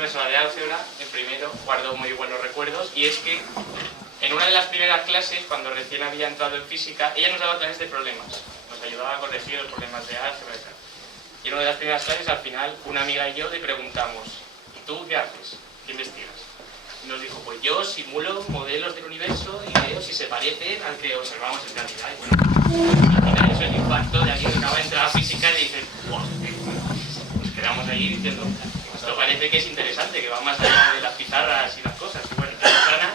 profesora de álgebra, en primero, guardo muy buenos recuerdos, y es que en una de las primeras clases, cuando recién había entrado en física, ella nos daba clases de problemas, nos ayudaba a corregir los problemas de álgebra y tal. Y en una de las primeras clases, al final, una amiga y yo le preguntamos: ¿y tú qué haces? ¿Qué investigas? Y nos dijo: pues yo simulo modelos del universo y veo si se parecen al que observamos en realidad. Y bueno, al final eso es el impacto de alguien que acaba de entrar a física y dice: ¡wow! Nos quedamos ahí diciendo: esto parece que es interesante, que va más allá de las pizarras y las cosas. Y bueno, Susana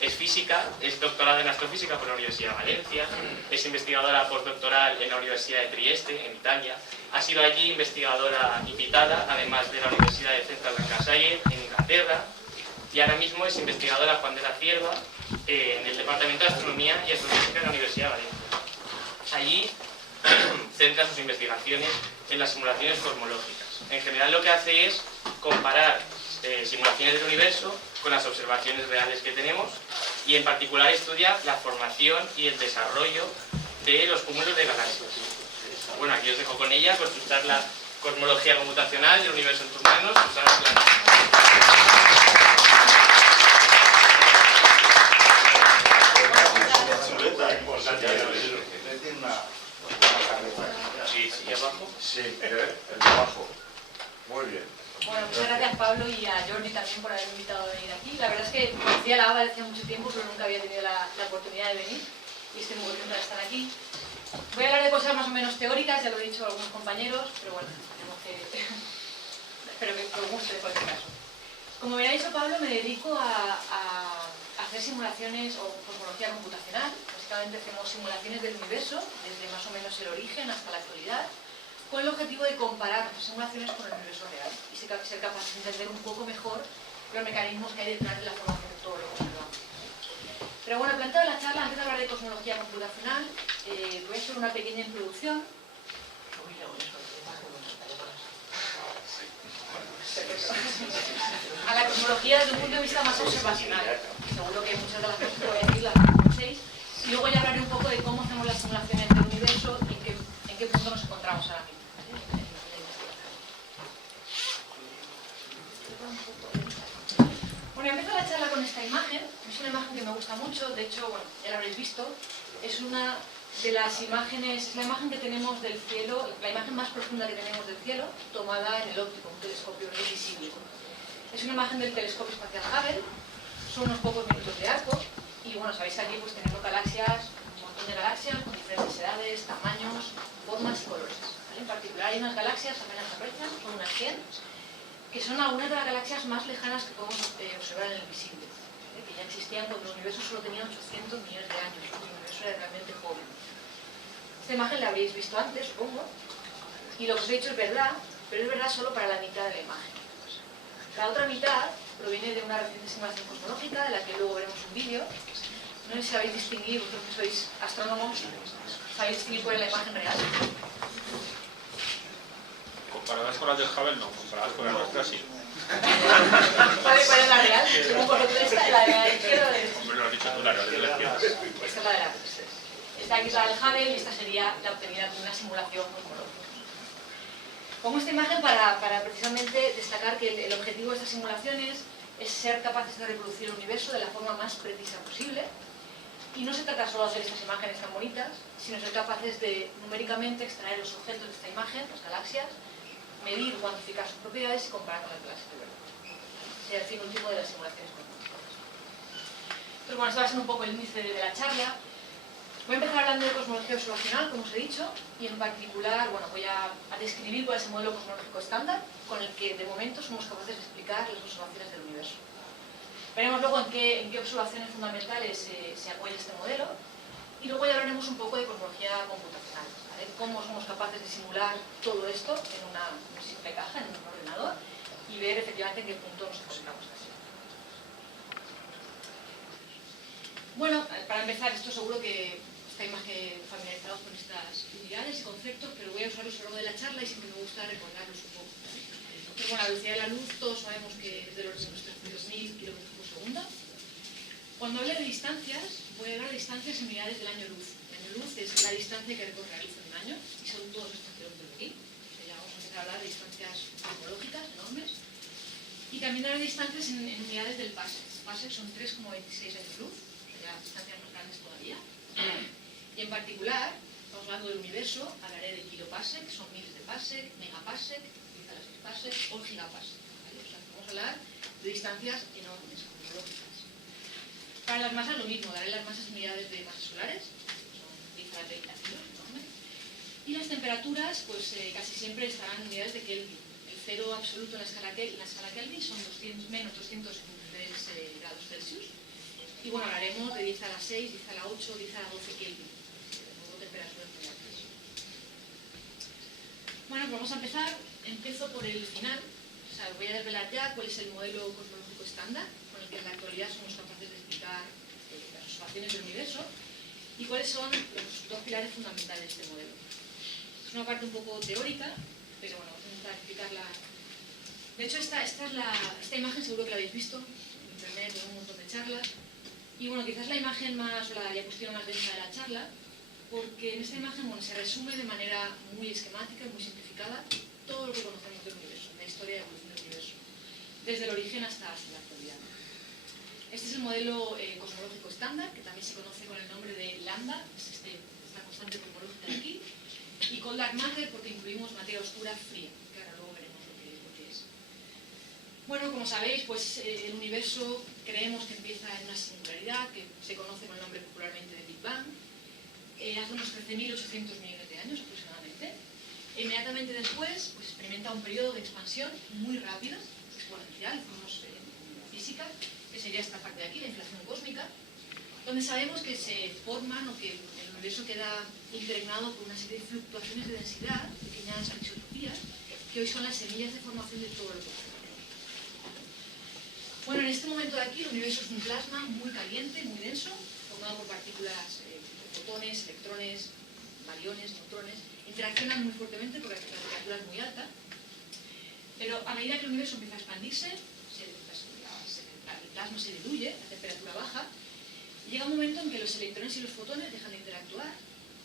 es física, es doctorada en astrofísica por la Universidad de Valencia, es investigadora postdoctoral en la Universidad de Trieste, en Italia, ha sido allí investigadora invitada, además de la Universidad de Central Lancashire, en Inglaterra, y ahora mismo es investigadora Juan de la Cierva en el Departamento de Astronomía y Astrofísica de la Universidad de Valencia. Allí centra sus investigaciones en las simulaciones cosmológicas. En general lo que hace es comparar simulaciones del universo con las observaciones reales que tenemos, y en particular estudia la formación y el desarrollo de los cúmulos de galaxias. Bueno, aquí os dejo con ella, con su charla Cosmología computacional del universo en tus manos. Susana Plana. Sí, sí, abajo. Sí, el de abajo. Muy bien. Bueno, muchas gracias Pablo y a Jordi también por haberme invitado a venir aquí. La verdad es que conocía la ABA desde hace mucho tiempo, pero nunca había tenido la oportunidad de venir y estoy muy contenta de estar aquí. Voy a hablar de cosas más o menos teóricas, ya lo he dicho a algunos compañeros, pero bueno, espero que os guste en cualquier caso. Como bien ha dicho Pablo, me dedico a hacer simulaciones o cosmología computacional. Básicamente hacemos simulaciones del universo, desde más o menos el origen hasta la actualidad, con el objetivo de comparar nuestras simulaciones con el universo real y ser capaces de entender un poco mejor los mecanismos que hay detrás de la formación de todo lo que observamos. Pero bueno, planteado la charla, antes de hablar de cosmología computacional, voy a hacer una pequeña introducción. A la cosmología desde un punto de vista más observacional. Seguro que muchas de las cosas que voy a decir las conocéis. Y luego ya hablaré un poco de cómo hacemos las simulaciones del universo y en qué punto nos encontramos ahora mismo. Bueno, empiezo la charla con esta imagen. Es una imagen que me gusta mucho, de hecho, bueno, ya la habréis visto. Es una de las imágenes, es la imagen que tenemos del cielo, la imagen más profunda que tenemos del cielo, tomada en el óptico, un telescopio visible. Es una imagen del telescopio espacial Hubble, son unos pocos minutos de arco, y bueno, sabéis que aquí pues tenemos galaxias, un montón de galaxias con diferentes edades, tamaños, formas y colores. ¿Vale? En particular hay unas galaxias, apenas aprecian, son unas 100, que son algunas de las galaxias más lejanas que podemos observar en el visible, ¿vale? Que ya existían cuando el universo solo tenía 800 millones de años, cuando el universo era realmente joven. Esta imagen la habréis visto antes, supongo, y lo que os he dicho es verdad, pero es verdad solo para la mitad de la imagen. La otra mitad proviene de una reciente simulación cosmológica, de la que luego veremos un vídeo. No sé si sabéis distinguir, vosotros que sois astrónomos, sabéis distinguir cuál es la imagen real. Comparadas con las del Hubble, no. Comparadas con las nuestras, sí. ¿Cuál es la real? Según vosotros, esta, la de la izquierda o de esta. Hombre, lo has dicho tú, la real de la izquierda. Esta es la de la derecha. Esta aquí es la del Hubble y esta sería la obtenida con una simulación cosmológica. Pongo esta imagen para precisamente destacar que el objetivo de estas simulaciones es ser capaces de reproducir el universo de la forma más precisa posible. Y no se trata solo de hacer estas imágenes tan bonitas, sino ser capaces de numéricamente extraer los objetos de esta imagen, las galaxias, medir, cuantificar sus propiedades y comparar con las galaxias de verdad. Sería el fin último de las simulaciones cosmológicas. Entonces, bueno, este va a ser un poco el índice de la charla. Voy a empezar hablando de cosmología observacional, como os he dicho, y en particular, bueno, voy a describir cuál es el modelo cosmológico estándar con el que de momento somos capaces de explicar las observaciones del universo. Veremos luego en qué observaciones fundamentales se apoya este modelo, y luego ya hablaremos un poco de cosmología computacional, ¿vale? Cómo somos capaces de simular todo esto en una simple caja, en un ordenador, y ver efectivamente en qué punto nos encontramos casi. Bueno, para empezar, esto seguro que estáis más que familiarizados con estas unidades y conceptos, pero voy a usarlos a lo largo de la charla y siempre me gusta recordarlos un poco. Entonces, bueno, la velocidad de la luz, todos sabemos que es del orden de unos 300.000 kilómetros por segundo. Cuando hable de distancias, voy a hablar de distancias en unidades del año luz. El año luz es la distancia que recorre la luz en un año, y son todos estos kilómetros de aquí. Ya vamos a empezar a hablar de distancias cosmológicas enormes. Y Y también dará distancias en unidades del parsec. Parsec son 3,26 años luz, o sea, ya distancias más grandes todavía. Y en particular, estamos hablando del universo, hablaré de kiloparsec, son miles de parsec, megaparsec, 10 a la 6 parsec o gigaparsec. ¿Vale? O sea, vamos a hablar de distancias enormes, cosmológicas. Para las masas lo mismo, daré las masas en unidades de masas solares, son 10 a la 30 kilos, enorme. Y las temperaturas, pues casi siempre estarán en unidades de Kelvin. El cero absoluto en la escala Kelvin son menos 253 grados Celsius. Y bueno, hablaremos de 10 a la 6, 10 a la 8, 10 a la 12 Kelvin. De nuevo temperaturas muy altas. Bueno, pues vamos a empezar. Empiezo por el final. O sea, voy a desvelar ya cuál es el modelo cosmológico estándar con el que en la actualidad somos capaces de explicar las observaciones del universo y cuáles son los dos pilares fundamentales de este modelo. Es una parte un poco teórica, pero bueno, vamos a intentar explicarla. De hecho, esta imagen seguro que la habéis visto en internet, en un montón de charlas. Y bueno, quizás la imagen más, o la diapositiva más densa de la charla, porque en esta imagen se resume de manera muy esquemática y muy simplificada todo lo que conocemos del universo, la historia de evolución del universo, desde el origen hasta la actualidad. Este es el modelo cosmológico estándar, que también se conoce con el nombre de lambda, es esta constante cosmológica de aquí, y con dark matter porque incluimos materia oscura fría, que ahora luego veremos lo que es. Bueno, como sabéis, pues el universo creemos que empieza en una singularidad que se conoce con el nombre popularmente de Big Bang, hace unos 13.800 millones de años aproximadamente. Inmediatamente después pues, experimenta un periodo de expansión muy rápido, exponencial, en física, que sería esta parte de aquí, la inflación cósmica, donde sabemos que se forman o que el universo queda impregnado por una serie de fluctuaciones de densidad, pequeñas anisotropías, que hoy son las semillas de formación de todo lo que conocemos. Bueno, en este momento de aquí el universo es un plasma muy caliente, muy denso, formado por partículas, fotones, electrones, bariones, neutrones, interaccionan muy fuertemente porque la temperatura es muy alta, pero a medida que el universo empieza a expandirse, el plasma se diluye, la temperatura baja, y llega un momento en que los electrones y los fotones dejan de interactuar,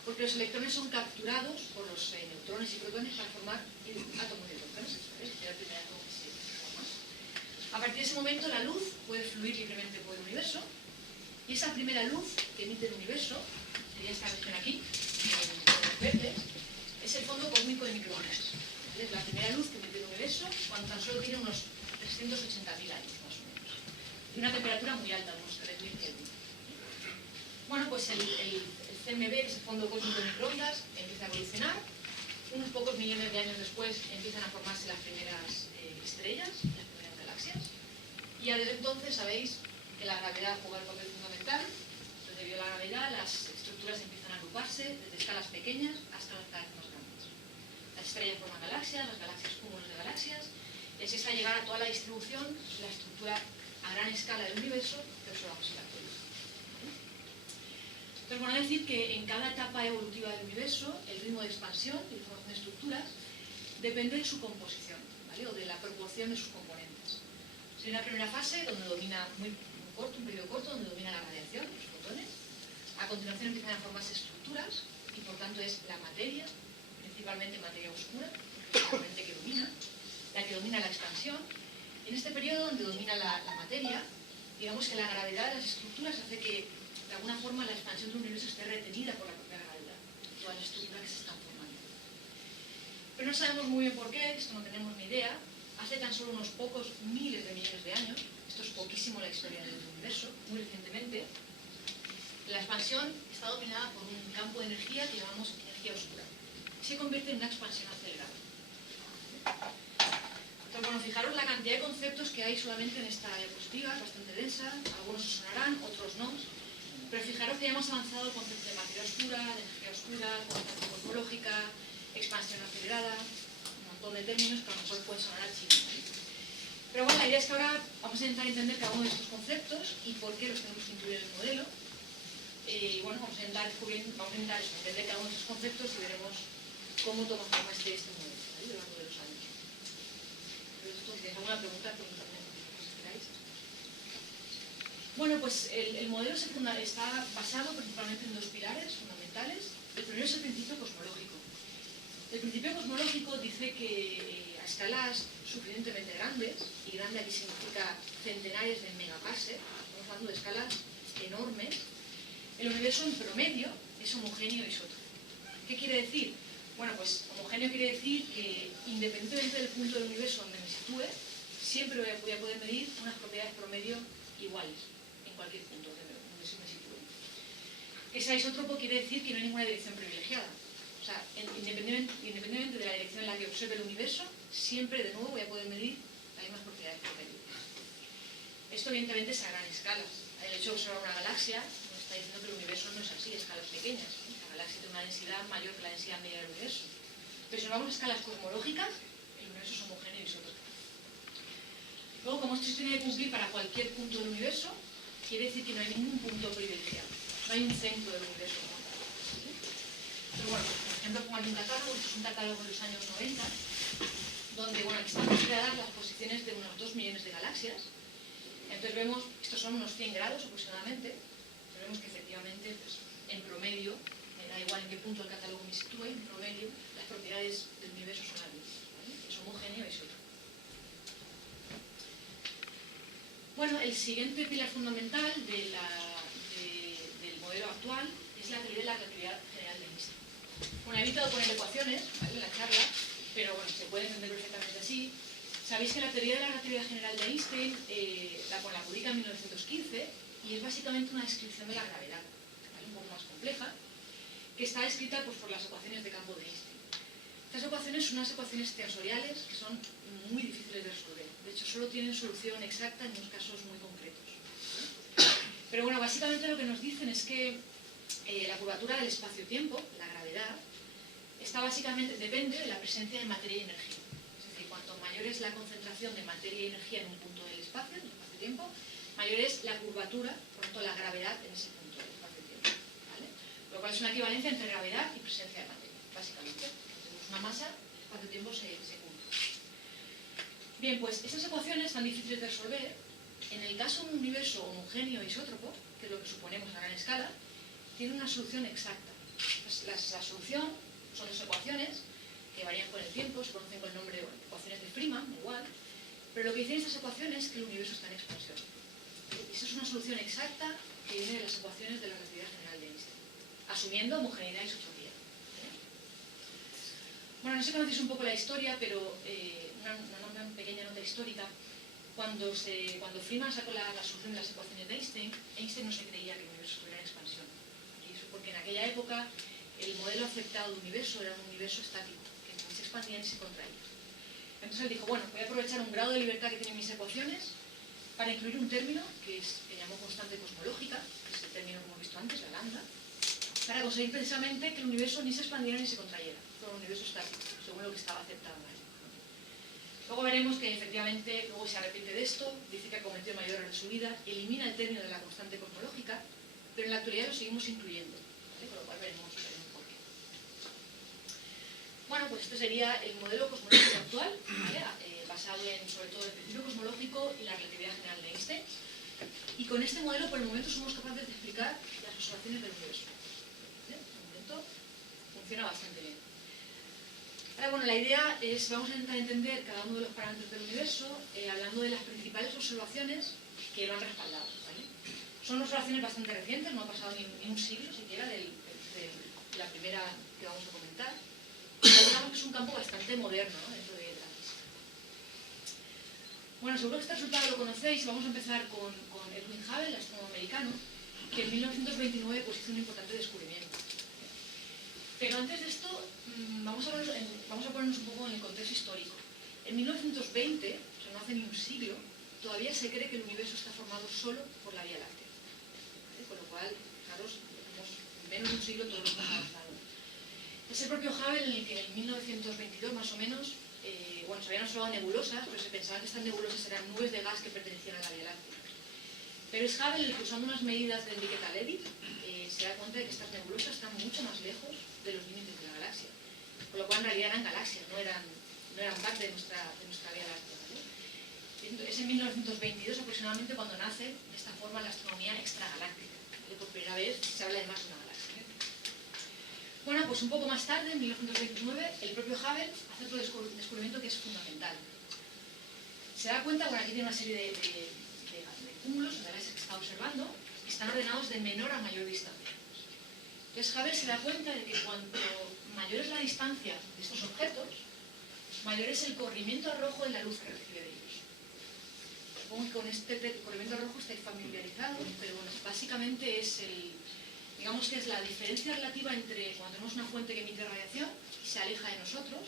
porque los electrones son capturados por los neutrones y protones para formar átomos de hidrógenos. ¿Ves? Era el primer átomo que se forma. A partir de ese momento la luz puede fluir libremente por el universo, y esa primera luz que emite el universo, sería esta región aquí, en verdes, es el fondo cósmico de microondas. Es la primera luz que emite el universo cuando tan solo tiene unos 380.000 años, más o menos. Y una temperatura muy alta, unos 3.000 Kelvin. Bueno, pues el CMB, que es el fondo cósmico de microondas, empieza a evolucionar. Unos pocos millones de años después empiezan a formarse las primeras estrellas, las primeras galaxias. Y ya desde entonces sabéis que la gravedad juega el papel fundamental. Entonces, debido a la gravedad, las estructuras empiezan a agruparse desde escalas pequeñas hasta las escalas más grandes. Las estrellas forman galaxias, las galaxias cúmulos de galaxias, y así hasta llegar a toda la distribución, la estructura a gran escala del universo que observamos en la actualidad. Entonces, bueno, decir que en cada etapa evolutiva del universo, el ritmo de expansión y de formación de estructuras depende de su composición, ¿vale? O de la proporción de sus componentes. Hay una primera fase donde domina un periodo corto, donde domina la radiación, los fotones. A continuación empiezan a formarse estructuras y por tanto es la materia, principalmente materia oscura, principalmente la que domina la expansión. En este periodo donde domina la materia, digamos que la gravedad de las estructuras hace que de alguna forma la expansión del universo esté retenida por la propia gravedad, todas las estructuras que se están formando. Pero no sabemos muy bien por qué, esto no tenemos ni idea. Hace tan solo unos pocos miles de millones de años, esto es poquísimo en la historia del universo, muy recientemente, la expansión está dominada por un campo de energía que llamamos energía oscura. Se convierte en una expansión acelerada. Entonces, bueno, fijaros la cantidad de conceptos que hay solamente en esta diapositiva, es bastante densa, algunos os sonarán, otros no, pero fijaros que ya hemos avanzado el concepto de materia oscura, de energía oscura, constante cosmológica, expansión acelerada, un montón de términos que a lo mejor pueden sonar al chino. Pero bueno, la idea es que ahora vamos a intentar entender cada uno de estos conceptos y por qué los tenemos que incluir en el modelo. Y bueno, vamos a intentar entender cada uno de estos conceptos y veremos cómo toma forma este modelo, ¿vale? A lo largo de los años. Pero esto, si tenéis alguna pregunta, preguntadme si queráis. Bueno, pues el modelo está basado principalmente en dos pilares fundamentales. El primero es el principio cosmológico. El principio cosmológico dice que a escalas suficientemente grandes, y grande aquí significa centenares de megaparsec, estamos hablando de escalas enormes, el universo en promedio es homogéneo isótropo. ¿Qué quiere decir? Bueno, pues homogéneo quiere decir que independientemente del punto del universo donde me sitúe, siempre voy a poder medir unas propiedades promedio iguales en cualquier punto donde me sitúe. Que sea isótropo quiere decir que no hay ninguna dirección privilegiada. O sea, independientemente de la dirección en la que observe el universo, siempre de nuevo voy a poder medir las mismas propiedades promedio. Esto evidentemente es a gran escala. El hecho de observar una galaxia nos está diciendo que el universo no es así, a escalas pequeñas. La galaxia tiene una densidad mayor que la densidad media del universo. Pero si nos vamos a escalas cosmológicas, el universo es homogéneo y isótropo. Luego, como esto se tiene que cumplir para cualquier punto del universo, quiere decir que no hay ningún punto privilegiado. No hay un centro del universo. Pero bueno, por ejemplo, pongo aquí un catálogo, esto es un catálogo de los años 90, donde, bueno, aquí están consideradas las posiciones de unos 2 millones de galaxias. Entonces vemos, estos son unos 100 grados aproximadamente, pero vemos que efectivamente, pues, en promedio, me da igual en qué punto del catálogo me sitúe, en promedio, las propiedades del universo son las mismas, ¿vale? Es homogéneo y es otro. Bueno, el siguiente pilar fundamental del modelo actual es la teoría de la relatividad general de Einstein. Bueno, he evitado poner ecuaciones, ¿vale?, en la charla, pero bueno, se puede entender perfectamente así. Sabéis que la teoría de la relatividad general de Einstein la publica en 1915 y es básicamente una descripción de la gravedad, ¿vale?, un poco más compleja, que está escrita, pues, por las ecuaciones de campo de Einstein. Estas ecuaciones son unas ecuaciones tensoriales que son muy difíciles de resolver. De hecho, solo tienen solución exacta en unos casos muy concretos. Pero bueno, básicamente lo que nos dicen es que la curvatura del espacio-tiempo, la gravedad, depende de la presencia de materia y energía. Es decir, cuanto mayor es la concentración de materia y energía en un punto del espacio, en el espacio-tiempo, mayor es la curvatura, por lo tanto la gravedad en ese punto del espacio-tiempo, ¿vale? Lo cual es una equivalencia entre gravedad y presencia de materia, básicamente. Tenemos una masa, el espacio-tiempo se cumple. Bien, pues esas ecuaciones están difíciles de resolver. En el caso de un universo homogéneo isótropo, que es lo que suponemos a gran escala, tiene una solución exacta. La solución son las ecuaciones que varían con el tiempo, se conocen con el nombre de ecuaciones de Freeman, igual, pero lo que dicen estas ecuaciones es que el universo está en expansión. Esa es una solución exacta que viene de las ecuaciones de la relatividad general de Einstein, asumiendo homogeneidad y isotropía. Bueno, no sé si conocéis un poco la historia, pero una pequeña nota histórica. Cuando Freeman sacó la solución de las ecuaciones de Einstein, Einstein no se creía que el universo estuviera en expansión. Y eso porque en aquella época el modelo aceptado de universo era un universo estático, que ni se expandía ni se contraía. Entonces él dijo, bueno, voy a aprovechar un grado de libertad que tienen mis ecuaciones para incluir un término que llamó constante cosmológica, que es el término que hemos visto antes, la lambda, para conseguir precisamente que el universo ni se expandiera ni se contrayera, todo un universo estático, según lo que estaba aceptado en la época. Luego veremos que efectivamente luego se arrepiente de esto, dice que ha cometido mayor error en su vida, elimina el término de la constante cosmológica, pero en la actualidad lo seguimos incluyendo, ¿vale? Con lo cual veremos por qué. Bueno, pues este sería el modelo cosmológico actual, ¿vale?, basado sobre todo en el principio cosmológico y la relatividad general de Einstein. Y con este modelo, por el momento, somos capaces de explicar las observaciones del universo. ¿Vale? Por el momento funciona bastante bien. Ahora, bueno, la idea es, vamos a intentar entender cada uno de los parámetros del universo, hablando de las principales observaciones que lo han respaldado, ¿vale? Son observaciones bastante recientes, no ha pasado ni un siglo siquiera de la primera que vamos a comentar. Pero digamos que es un campo bastante moderno, ¿no?, dentro de la física. Bueno, seguro que este resultado lo conocéis. Vamos a empezar con Edwin Hubble, el astrónomo americano, que en 1929 pues, hizo un importante descubrimiento. Pero antes de esto, vamos a ponernos un poco en el contexto histórico. En 1920, o sea, no hace ni un siglo, todavía se cree que el universo está formado solo por la Vía Láctea. ¿Vale? Con lo cual, fijaros, tenemos menos de un siglo todo lo que está avanzado. Es el propio Hubble en el que en 1922, más o menos, bueno, se habían observado nebulosas, pero se pensaba que estas nebulosas eran nubes de gas que pertenecían a la Vía Láctea. Pero es Hubble el que, usando unas medidas de Enriqueta Levy, se da cuenta de que estas nebulosas están mucho más lejos de los límites de la galaxia. Con lo cual, en realidad eran galaxias, no eran parte de nuestra Vía Láctea, ¿vale? Es en 1922 aproximadamente cuando nace de esta forma la astronomía extragaláctica, ¿vale? Por primera vez se habla de más de una galaxia, ¿eh? Bueno, pues un poco más tarde, en 1929, el propio Hubble hace otro descubrimiento que es fundamental. se da cuenta, bueno, aquí tiene una serie de cúmulos, de galaxias que está observando, y están ordenados de menor a mayor distancia. Entonces Hubble se da cuenta de que cuanto mayor es la distancia de estos objetos, mayor es el corrimiento al rojo de la luz que recibe de ellos. Supongo que con este corrimiento al rojo estáis familiarizados, pero bueno, básicamente es digamos que es la diferencia relativa entre cuando tenemos una fuente que emite radiación y se aleja de nosotros,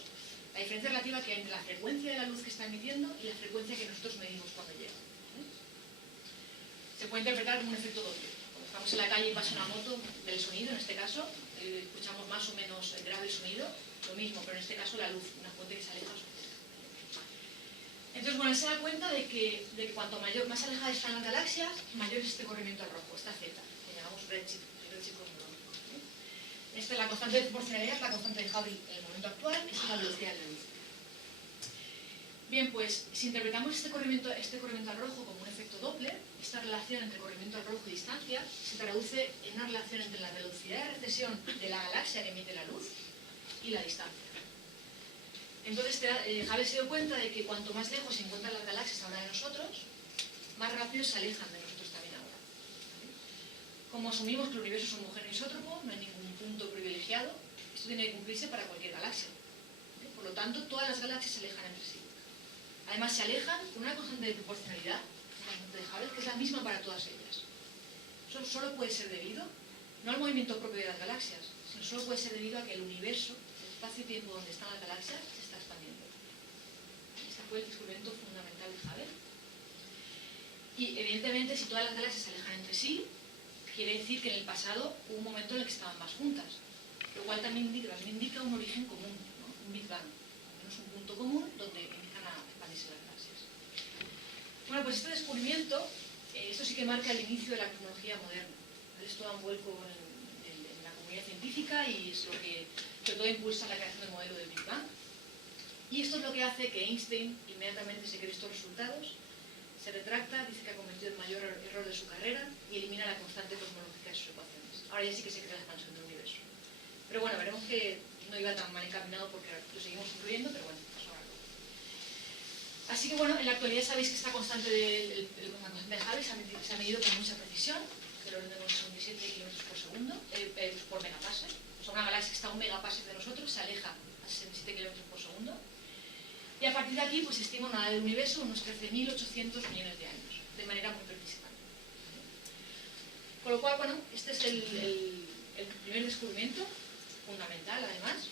la diferencia relativa que hay entre la frecuencia de la luz que está emitiendo y la frecuencia que nosotros medimos cuando llega. Se puede interpretar como un efecto doble. Cuando estamos en la calle y pasa una moto, del sonido en este caso, escuchamos más o menos grave el sonido, lo mismo, pero en este caso la luz, una fuente que se aleja o se acerca. Entonces, bueno, él se da cuenta de que cuanto más alejadas están las galaxias, mayor es este corrimiento al rojo, esta Z, que llamamos redshift cosmológico. Esta es la constante de proporcionalidad, la constante de Hubble en el momento actual, esta es la velocidad de la luz. Bien, pues si interpretamos este corrimiento al rojo como un efecto Doppler, esta relación entre corrimiento al rojo y distancia se traduce en una relación entre la velocidad de recesión de la galaxia que emite la luz y la distancia. Entonces Hubble se dio cuenta de que cuanto más lejos se encuentran las galaxias ahora de nosotros, más rápido se alejan de nosotros también ahora. Como asumimos que el universo es homogéneo y isótropo, no hay ningún punto privilegiado, esto tiene que cumplirse para cualquier galaxia. Por lo tanto, todas las galaxias se alejan entre sí. Además, se alejan con una constante de proporcionalidad, una constante de Hubble, que es la misma para todas ellas. Eso solo puede ser debido, no al movimiento propio de las galaxias, sino solo puede ser debido a que el universo, el espacio-tiempo donde están las galaxias, se está expandiendo. Este fue el descubrimiento fundamental de Hubble. Y, evidentemente, si todas las galaxias se alejan entre sí, quiere decir que en el pasado hubo un momento en el que estaban más juntas, lo cual también indica un origen común, ¿no? Un Big Bang, al menos un punto común donde empiezan a expandirse las galaxias. Bueno, pues este descubrimiento, esto sí que marca el inicio de la cosmología moderna. Esto da un vuelco en la comunidad científica y es lo que sobre todo impulsa la creación del modelo del Big Bang. Y esto es lo que hace que Einstein inmediatamente se cree estos resultados, se retracta, dice que ha cometido el mayor error de su carrera y elimina la constante cosmológica de sus ecuaciones. Ahora ya sí que se crea la expansión del universo. Pero bueno, veremos que no iba tan mal encaminado porque lo seguimos incluyendo, pero bueno, eso ahora no. Así que bueno, en la actualidad sabéis que esta constante de Hubble se ha medido con mucha precisión, del orden de unos 67 km por segundo, por megapasec. O sea, una galaxia que está a un megapasec de nosotros se aleja a 67 km por segundo. Y a partir de aquí, pues se estima una edad del universo unos 13.800 millones de años, de manera muy precisa. Con lo cual, bueno, este es el primer descubrimiento, fundamental además.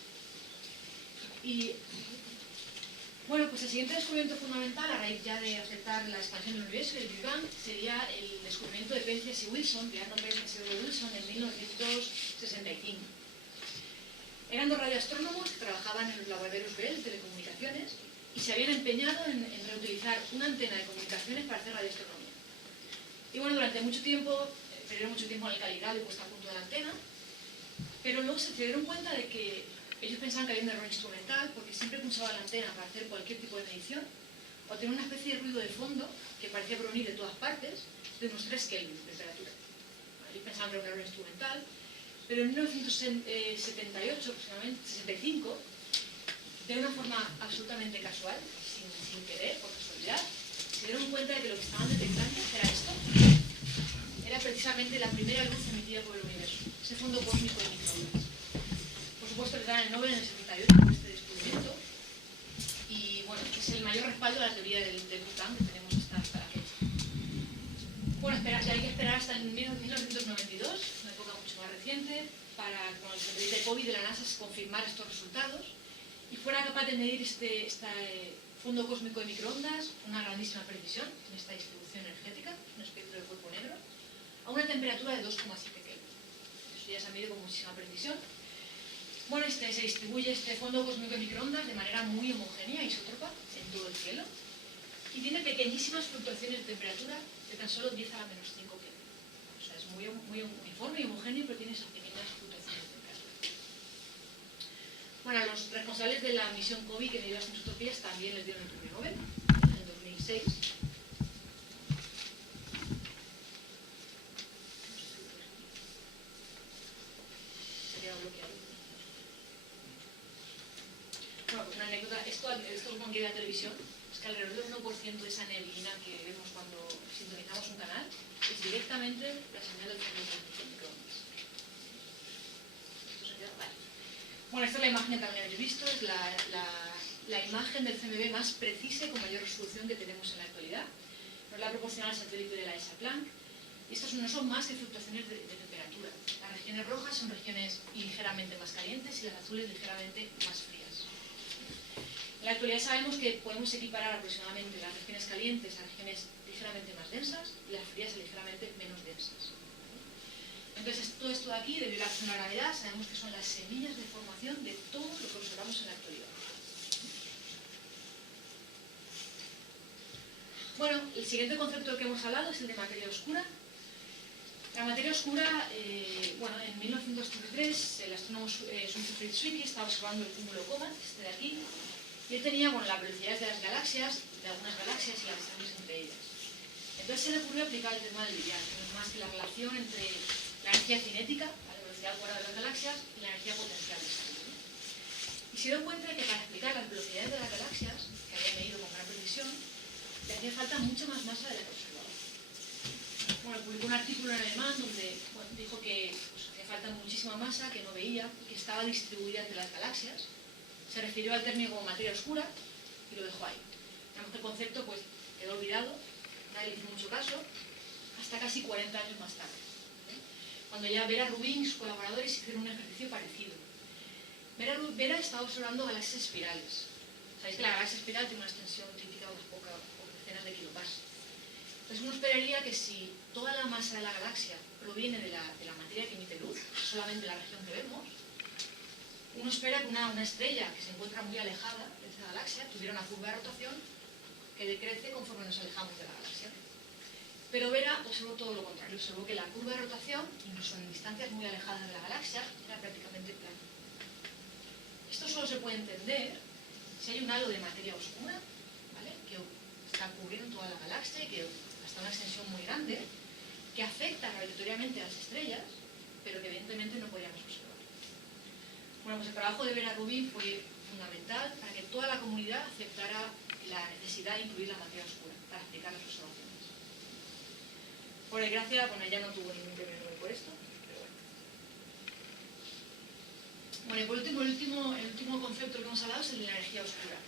Y bueno, pues el siguiente descubrimiento fundamental, a raíz ya de aceptar la expansión del universo y el Big Bang, sería el descubrimiento de Penzias y Wilson, Leonard Penzias y Wilson, en 1965. Eran dos radioastrónomos que trabajaban en los laboratorios Bell de telecomunicaciones y se habían empeñado en reutilizar una antena de comunicaciones para hacer radioastronomía. Y bueno, durante mucho tiempo, perdieron mucho tiempo en el calibrado y puesta a punto de la antena, pero luego se dieron cuenta de que ellos pensaban que había un error instrumental porque siempre pulsaban la antena para hacer cualquier tipo de medición o tenía una especie de ruido de fondo que parecía provenir de todas partes de unos 3 Kelvin de temperatura. Ellos pensaban que era un error instrumental, pero en 1978, aproximadamente, 65, de una forma absolutamente casual, sin querer, por casualidad, se dieron cuenta de que lo que estaban detectando era esto. Era precisamente la primera luz emitida por el universo, ese fondo cósmico de microondas. Por supuesto, le dan el Nobel en el 78 por este descubrimiento y, bueno, es el mayor respaldo a la teoría del Big Bang que tenemos hasta la fecha. Bueno, hay que esperar hasta el 1992, una época mucho más reciente, para con el satélite COVID de la NASA se confirmara estos resultados y fuera capaz de medir este fondo cósmico de microondas, una grandísima precisión en esta distribución energética, un espectro de cuerpo negro, a una temperatura de 2,7 Kelvin. Eso ya se ha medido con muchísima precisión. Bueno, se distribuye este fondo cósmico de microondas de manera muy homogénea, isótropa, en todo el cielo, y tiene pequeñísimas fluctuaciones de temperatura de tan solo 10 a la menos 5 Kelvin. O sea, es muy uniforme y homogéneo, pero tiene esas pequeñas fluctuaciones de temperatura. Bueno, a los responsables de la misión COVID que midió las isotropías también les dieron el premio Nobel en 2006. Sería bloqueado. Bueno, pues una anécdota, esto como que de la televisión, es que alrededor del 1% de esa neblina que vemos cuando sintonizamos un canal es directamente la señal del CMB de microondas. Vale. Bueno, esta es la imagen que también habéis visto, es la imagen del CMB más precisa y con mayor resolución que tenemos en la actualidad. Nos la ha proporcionado el satélite de la ESA Planck. Y estas no son más que fluctuaciones de temperatura. Las regiones rojas son regiones ligeramente más calientes y las azules ligeramente más frías. En la actualidad sabemos que podemos equiparar aproximadamente las regiones calientes a regiones ligeramente más densas y las frías a ligeramente menos densas. Entonces, todo esto de aquí, debido a la acción de la gravedad, sabemos que son las semillas de formación de todo lo que observamos en la actualidad. Bueno, el siguiente concepto del que hemos hablado es el de materia oscura. La materia oscura, bueno, en 1933 el astrónomo suizo Fritz Zwicky estaba observando el cúmulo Comet, este de aquí, y él tenía, bueno, las velocidades de las galaxias, de algunas galaxias y las distancias entre ellas. Entonces se le ocurrió aplicar el tema del billar, que no es más que la relación entre la energía cinética, a la velocidad cuadrada de las galaxias, y la energía potencial de esta. Y se dio cuenta de que para explicar las velocidades de las galaxias, que había medido con gran precisión, le hacía falta mucha más masa de la que observaba. Bueno, publicó un artículo en alemán donde dijo que hacía falta muchísima masa, que no veía, que estaba distribuida entre las galaxias. Se refirió al término como materia oscura y lo dejó ahí. Digamos que el concepto pues, quedó olvidado, nadie le hizo mucho caso, hasta casi 40 años más tarde. Cuando ya Vera Rubin y sus colaboradores hicieron un ejercicio parecido. Vera estaba observando galaxias espirales. Sabéis que la galaxia espiral tiene una extensión crítica de unas pocas decenas de kilopascals. Entonces uno esperaría que si toda la masa de la galaxia proviene de la materia que emite luz, solamente la región que vemos, uno espera que una estrella que se encuentra muy alejada de esa galaxia tuviera una curva de rotación que decrece conforme nos alejamos de la galaxia. Pero Vera observó todo lo contrario, observó que la curva de rotación, incluso en distancias muy alejadas de la galaxia, era prácticamente plana. Esto solo se puede entender si hay un halo de materia oscura, ¿vale?, que está cubriendo toda la galaxia y que hasta una extensión muy grande, que afecta gravitatoriamente a las estrellas, pero que evidentemente no podríamos observar. Bueno, pues el trabajo de Vera Rubin fue fundamental para que toda la comunidad aceptara la necesidad de incluir la materia oscura para explicar las observaciones. Por desgracia, bueno, ella no tuvo ningún premio Nobel por esto, pero bueno. Bueno, y por último, el último concepto que hemos hablado es el de la energía oscura.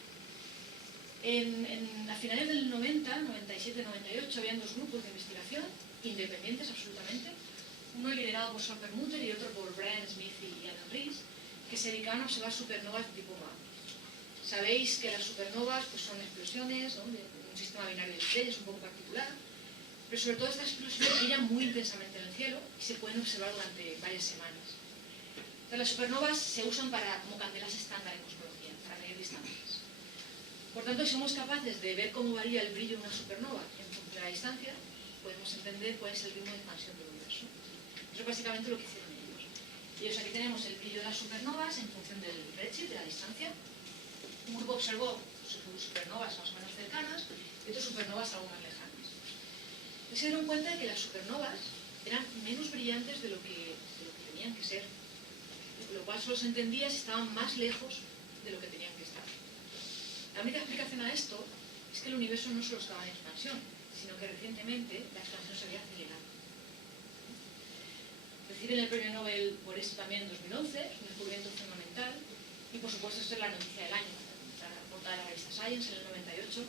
A finales del 90, 97, 98, habían dos grupos de investigación, independientes absolutamente, uno liderado por Sol Perlmutter y otro por Brian Smith y Alan Rees, que se dedicaban a observar supernovas de tipo MAP. Sabéis que las supernovas pues, son explosiones, ¿no?, de un sistema binario de estrellas un poco particular, pero sobre todo estas explosiones brillan muy intensamente en el cielo y se pueden observar durante varias semanas. Entonces, las supernovas se usan como candelas estándar en cosmología, para medir distancias. Por tanto, si somos capaces de ver cómo varía el brillo de una supernova en función de la distancia, podemos entender cuál es el ritmo de expansión del universo. Eso es básicamente lo que hicieron ellos. Y aquí tenemos el brillo de las supernovas en función del redshift, de la distancia. Un grupo observó supernovas más o menos cercanas y otros supernovas algo más lejanas. Y se dieron cuenta de que las supernovas eran menos brillantes de lo que tenían que ser, lo cual solo se entendía si estaban más lejos de lo que tenían que estar. La única explicación a esto es que el universo no solo estaba en expansión, sino que recientemente la expansión se había acelerado. Reciben el premio Nobel por esto también en 2011, es un descubrimiento fundamental, y por supuesto esto es la noticia del año, la portada de la revista Science en el 98.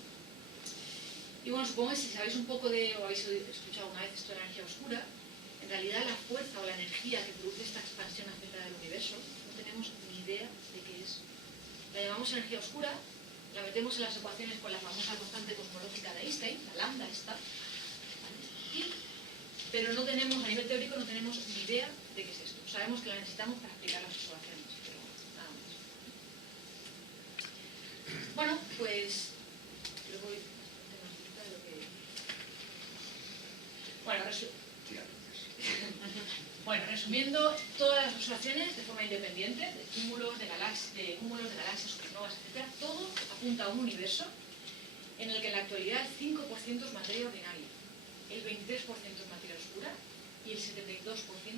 Y bueno, supongo que si sabéis un poco o habéis escuchado una vez esto de la energía oscura, en realidad la fuerza o la energía que produce esta expansión acelerada del universo no tenemos ni idea de qué es. La llamamos energía oscura, la metemos en las ecuaciones con la famosa constante cosmológica de Einstein, la lambda esta, ¿vale? Pero no tenemos, a nivel teórico, no tenemos ni idea de qué es esto. Sabemos que la necesitamos para explicar las observaciones, pero nada más. Bueno, pues luego de lo que... Bueno, resumiendo, todas las observaciones de forma independiente, de cúmulos de galaxias, supernovas, etc., todo apunta a un universo en el que en la actualidad el 5% es materia ordinaria, el 23% es materia oscura y el 72%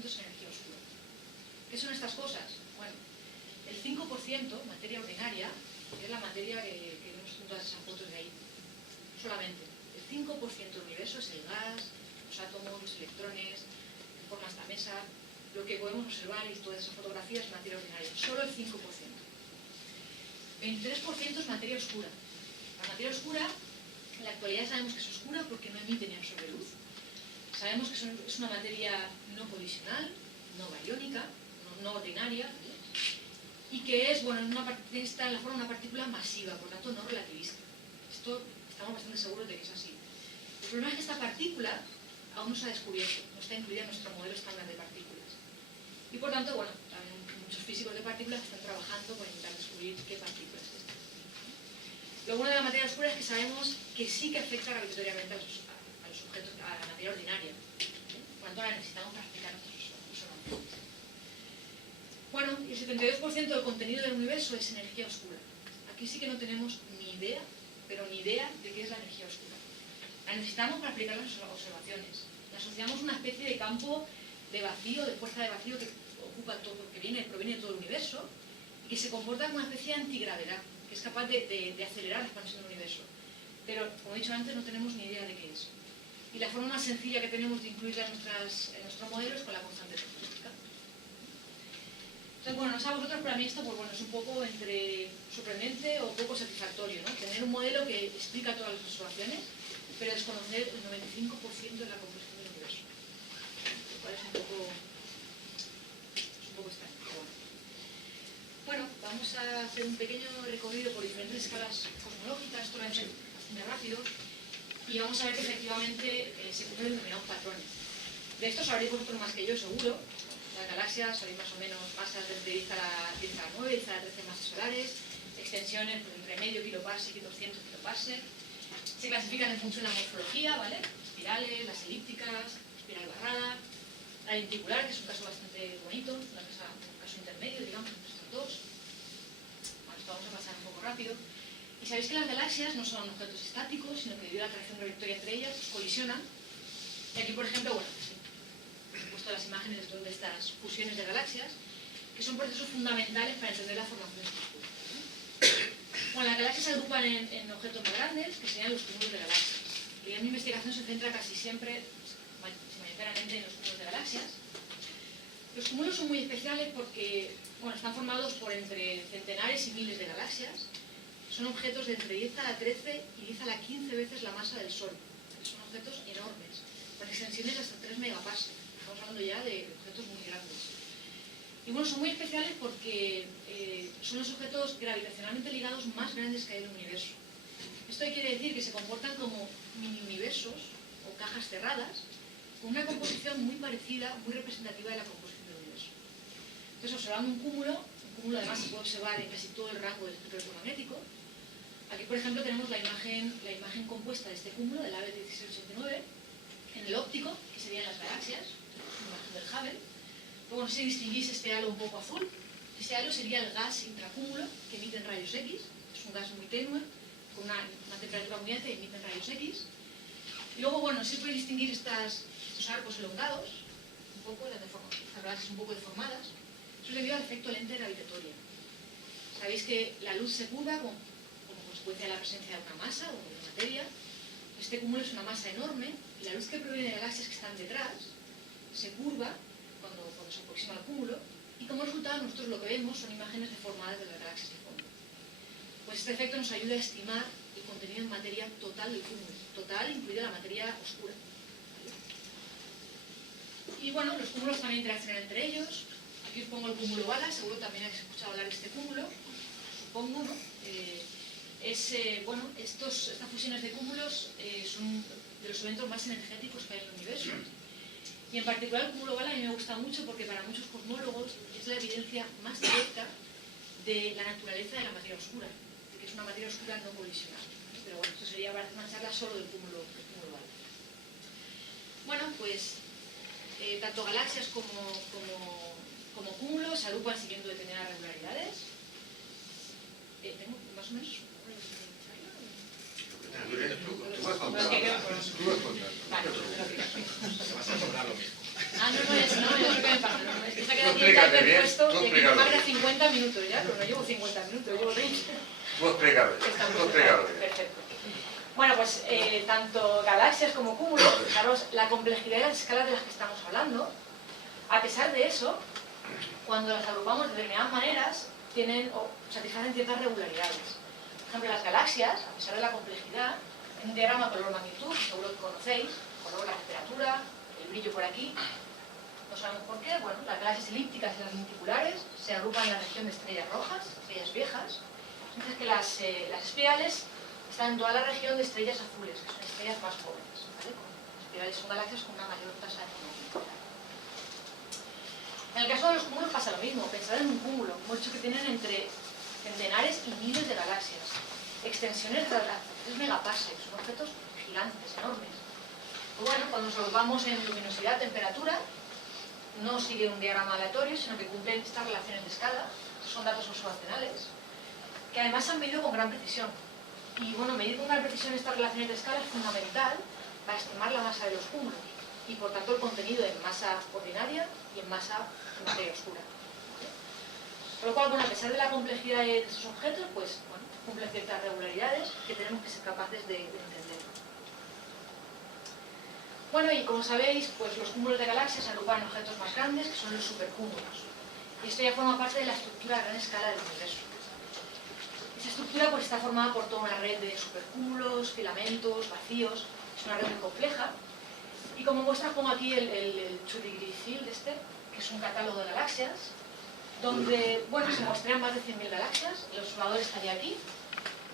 es energía oscura. ¿Qué son estas cosas? Bueno, el 5%, materia ordinaria, es la materia que vemos en todas esas fotos de ahí. solamente. El 5% del universo es el gas, los átomos, los electrones, que forman esta mesa, lo que podemos observar y todas esas fotografías es materia ordinaria. Solo el 5%. 23% es materia oscura. La materia oscura, en la actualidad sabemos que es oscura porque no emite ni absorbe luz. Sabemos que es una materia no colisional, no bariónica, no ordinaria, ¿vale? Y que es, bueno, está en la forma de una partícula masiva, por lo tanto no relativista. Esto estamos bastante seguros de que es así. El problema es que esta partícula aún no se ha descubierto, no está incluida en nuestro modelo estándar de partículas. Y por tanto, bueno, también muchos físicos de partículas están trabajando por intentar descubrir qué partícula es esta. Lo bueno de la materia oscura es que sabemos que sí que afecta gravitatoriamente a los objetos, a la materia ordinaria. Por lo tanto, la necesitamos para explicar nuestras observaciones. Bueno, y el 72% del contenido del universo es energía oscura. Aquí sí que no tenemos ni idea, pero ni idea de qué es la energía oscura. La necesitamos para explicar las observaciones. La asociamos a una especie de campo de vacío, de fuerza de vacío que ocupa todo, que proviene de todo el universo y que se comporta como una especie de antigravedad, que es capaz de acelerar la expansión del universo. Pero, como he dicho antes, no tenemos ni idea de qué es. Y la forma más sencilla que tenemos de incluirla en nuestro modelo es con la constante termodinámica. Entonces, bueno, no sé a vosotros, pero a mí esto pues, bueno, es un poco entre sorprendente o poco satisfactorio, ¿no? Tener un modelo que explica todas las observaciones, pero desconocer el 95% de la composición del universo. Lo cual es un poco extraño. Bueno, vamos a hacer un pequeño recorrido por diferentes escalas cosmológicas, esto lo voy a hacer bastante rápido, y vamos a ver que efectivamente se cumplen determinados patrones. De esto sabréis vosotros más que yo, seguro. Las galaxias sabéis más o menos masas desde 10 a la 9, 10 a la 13 masas solares, extensiones pues, entre medio kiloparsec y 200 kiloparsec. Se clasifican en función de la morfología, ¿vale? Espirales, las elípticas, espiral barrada, la lenticular, que es un caso bastante bonito, un caso intermedio, digamos, entre estos dos. Bueno, esto vamos a pasar un poco rápido. Y sabéis que las galaxias no son objetos estáticos, sino que debido a la atracción gravitatoria entre ellas, colisionan. Y aquí, por ejemplo, bueno, he puesto las imágenes de estas fusiones de galaxias, que son procesos fundamentales para entender la formación de estructuras. Bueno, las galaxias se agrupan en objetos más grandes, que serían los cúmulos de galaxias. Y en mi investigación se centra casi siempre, mayoritariamente, en los cúmulos de galaxias. Los cúmulos son muy especiales porque bueno, están formados por entre centenares y miles de galaxias. Son objetos de entre 10 a la 13 y 10 a la 15 veces la masa del Sol. Son objetos enormes, con extensiones de hasta 3 megaparsec. Estamos hablando ya de objetos muy grandes. Y bueno, son muy especiales porque son los objetos gravitacionalmente ligados más grandes que hay en el universo. Esto quiere decir que se comportan como mini-universos o cajas cerradas, con una composición muy parecida, muy representativa de la composición del universo. Entonces, observando un cúmulo además se puede observar en casi todo el rango del espectro electromagnético. Aquí, por ejemplo, tenemos la imagen compuesta de este cúmulo, del ABE 1689, en el óptico, que serían las galaxias, la imagen del Hubble. Luego, no sé si distinguís este halo un poco azul. Este halo sería el gas intracúmulo que emite en rayos X. Es un gas muy tenue, con una temperatura muy alta y emite en rayos X. Y luego, bueno, sí podéis distinguir estos arcos elongados, un poco, las galaxias un poco deformadas. Eso es debido al efecto lente gravitatoria. Sabéis que la luz se curva como consecuencia de la presencia de una masa o de materia. Este cúmulo es una masa enorme y la luz que proviene de galaxias que están detrás se curva cuando se aproxima al cúmulo y como resultado nosotros lo que vemos son imágenes deformadas de las galaxias de fondo. Pues este efecto nos ayuda a estimar el contenido en materia total del cúmulo, total incluida la materia oscura. Y bueno, los cúmulos también interaccionan entre ellos. Aquí os pongo el cúmulo bala, seguro también habéis escuchado hablar de este cúmulo, supongo, ¿no? Bueno, estas fusiones de cúmulos son de los eventos más energéticos que hay en el universo. Y en particular el cúmulo bala a mí me gusta mucho porque para muchos cosmólogos es la evidencia más directa de la naturaleza de la materia oscura, de que es una materia oscura no colisional. Pero bueno, esto sería para hacer una charla solo del cúmulo bala. Bueno, pues tanto galaxias como cúmulos se agrupan siguiendo determinadas regularidades. Tengo más o menos... Tú vas contando. Vale, Te vas a cobrar lo mismo. No, yo creo que me pasa. Es que se ha quedado aquí el explícate timer bien, puesto tú y aquí me explícalo marca bien. 50 minutos ya, pero no llevo 50 minutos, llevo 20. Tú explícalo. Está Tú muy explícalo. perfecto. Bueno, pues tanto galaxias como cúmulos, fijaros la complejidad y las escalas de las que estamos hablando. A pesar de eso, cuando las agrupamos de determinadas maneras, tienen o satisfacen ciertas regularidades. Por ejemplo, las galaxias, a pesar de la complejidad, en un diagrama color-magnitud, seguro que conocéis, color, la temperatura, el brillo por aquí, no sabemos por qué. Bueno, las galaxias elípticas y las lenticulares se agrupan en la región de estrellas rojas, estrellas viejas, mientras que las espirales están en toda la región de estrellas azules, que son estrellas más jóvenes, ¿vale? Las espirales son galaxias con una mayor tasa de formación. En el caso de los cúmulos pasa lo mismo. Pensad en un cúmulo, como he dicho, que tienen entre centenares y miles de galaxias, extensiones de hasta 3 megaparsecs, son objetos gigantes, enormes. Pues bueno, cuando nos agrupamos en luminosidad, temperatura, no sigue un diagrama aleatorio, sino que cumplen estas relaciones de escala. Son datos observacionales, que además se han medido con gran precisión. Y bueno, medir con gran precisión estas relaciones de escala es fundamental para estimar la masa de los cúmulos y por tanto el contenido en masa ordinaria y en masa en materia oscura. Por lo cual, bueno, a pesar de la complejidad de estos objetos, pues bueno, cumplen ciertas regularidades que tenemos que ser capaces de entender. Bueno, y como sabéis, pues los cúmulos de galaxias se agrupan en objetos más grandes, que son los supercúmulos. Y esto ya forma parte de la estructura a gran escala del universo. Esta estructura pues, está formada por toda una red de supercúmulos, filamentos, vacíos. Es una red muy compleja. Y como muestra, pongo aquí el 2-degree field que es un catálogo de galaxias, donde bueno, se muestran más de 100.000 galaxias. El observador estaría aquí.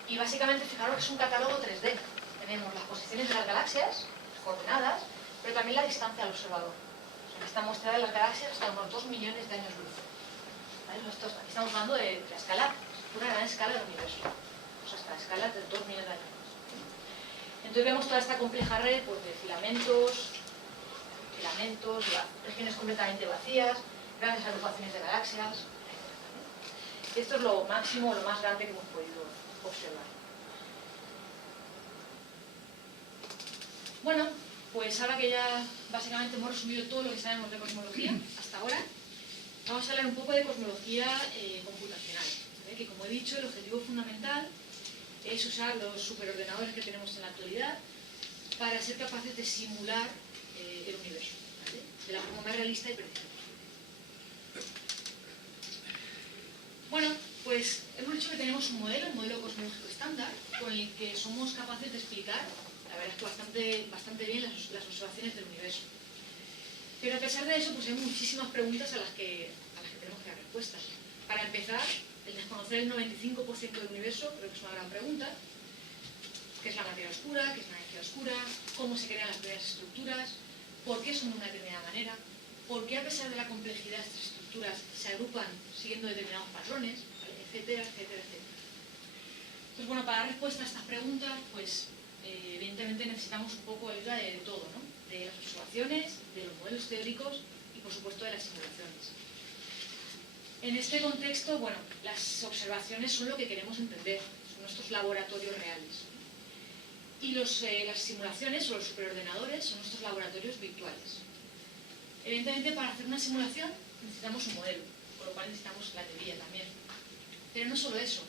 Y básicamente, fijaros que es un catálogo 3D. Tenemos las posiciones de las galaxias, coordenadas, pero también la distancia al observador. O sea, esta muestra de las galaxias hasta unos 2 millones de años luz. ¿Vale? Aquí estamos hablando de la escala, una gran escala del universo. O sea, hasta escalas de 2 millones de años. Entonces vemos toda esta compleja red pues, de filamentos, regiones completamente vacías, grandes agrupaciones de galaxias, etc. Y esto es lo máximo, lo más grande que hemos podido observar. Bueno, pues ahora que ya básicamente hemos resumido todo lo que sabemos de cosmología hasta ahora, vamos a hablar un poco de cosmología computacional, ¿vale? Que como he dicho, el objetivo fundamental es usar los superordenadores que tenemos en la actualidad para ser capaces de simular el universo, ¿vale? De la forma más realista y precisa posible. Bueno, pues hemos dicho que tenemos un modelo cosmológico estándar, con el que somos capaces de explicar, la verdad es que bastante bien las observaciones del universo. Pero a pesar de eso, pues hay muchísimas preguntas a las que tenemos que dar respuestas. Para empezar, el desconocer el 95% del universo creo que es una gran pregunta. ¿Qué es la materia oscura? ¿Qué es la energía oscura? ¿Cómo se crean las primeras estructuras? ¿Por qué son de una determinada manera? ¿Por qué a pesar de la complejidad de estas estructuras se agrupan siguiendo determinados patrones? ¿Vale? Etcétera, etcétera, etcétera. Entonces, bueno, para dar respuesta a estas preguntas, pues evidentemente necesitamos un poco de ayuda de todo, ¿no? De las observaciones, de los modelos teóricos y por supuesto de las simulaciones. En este contexto, bueno, las observaciones son lo que queremos entender, son nuestros laboratorios reales. Y las simulaciones o los superordenadores son nuestros laboratorios virtuales. Evidentemente, para hacer una simulación necesitamos un modelo, por lo cual necesitamos la teoría también. Pero no solo eso,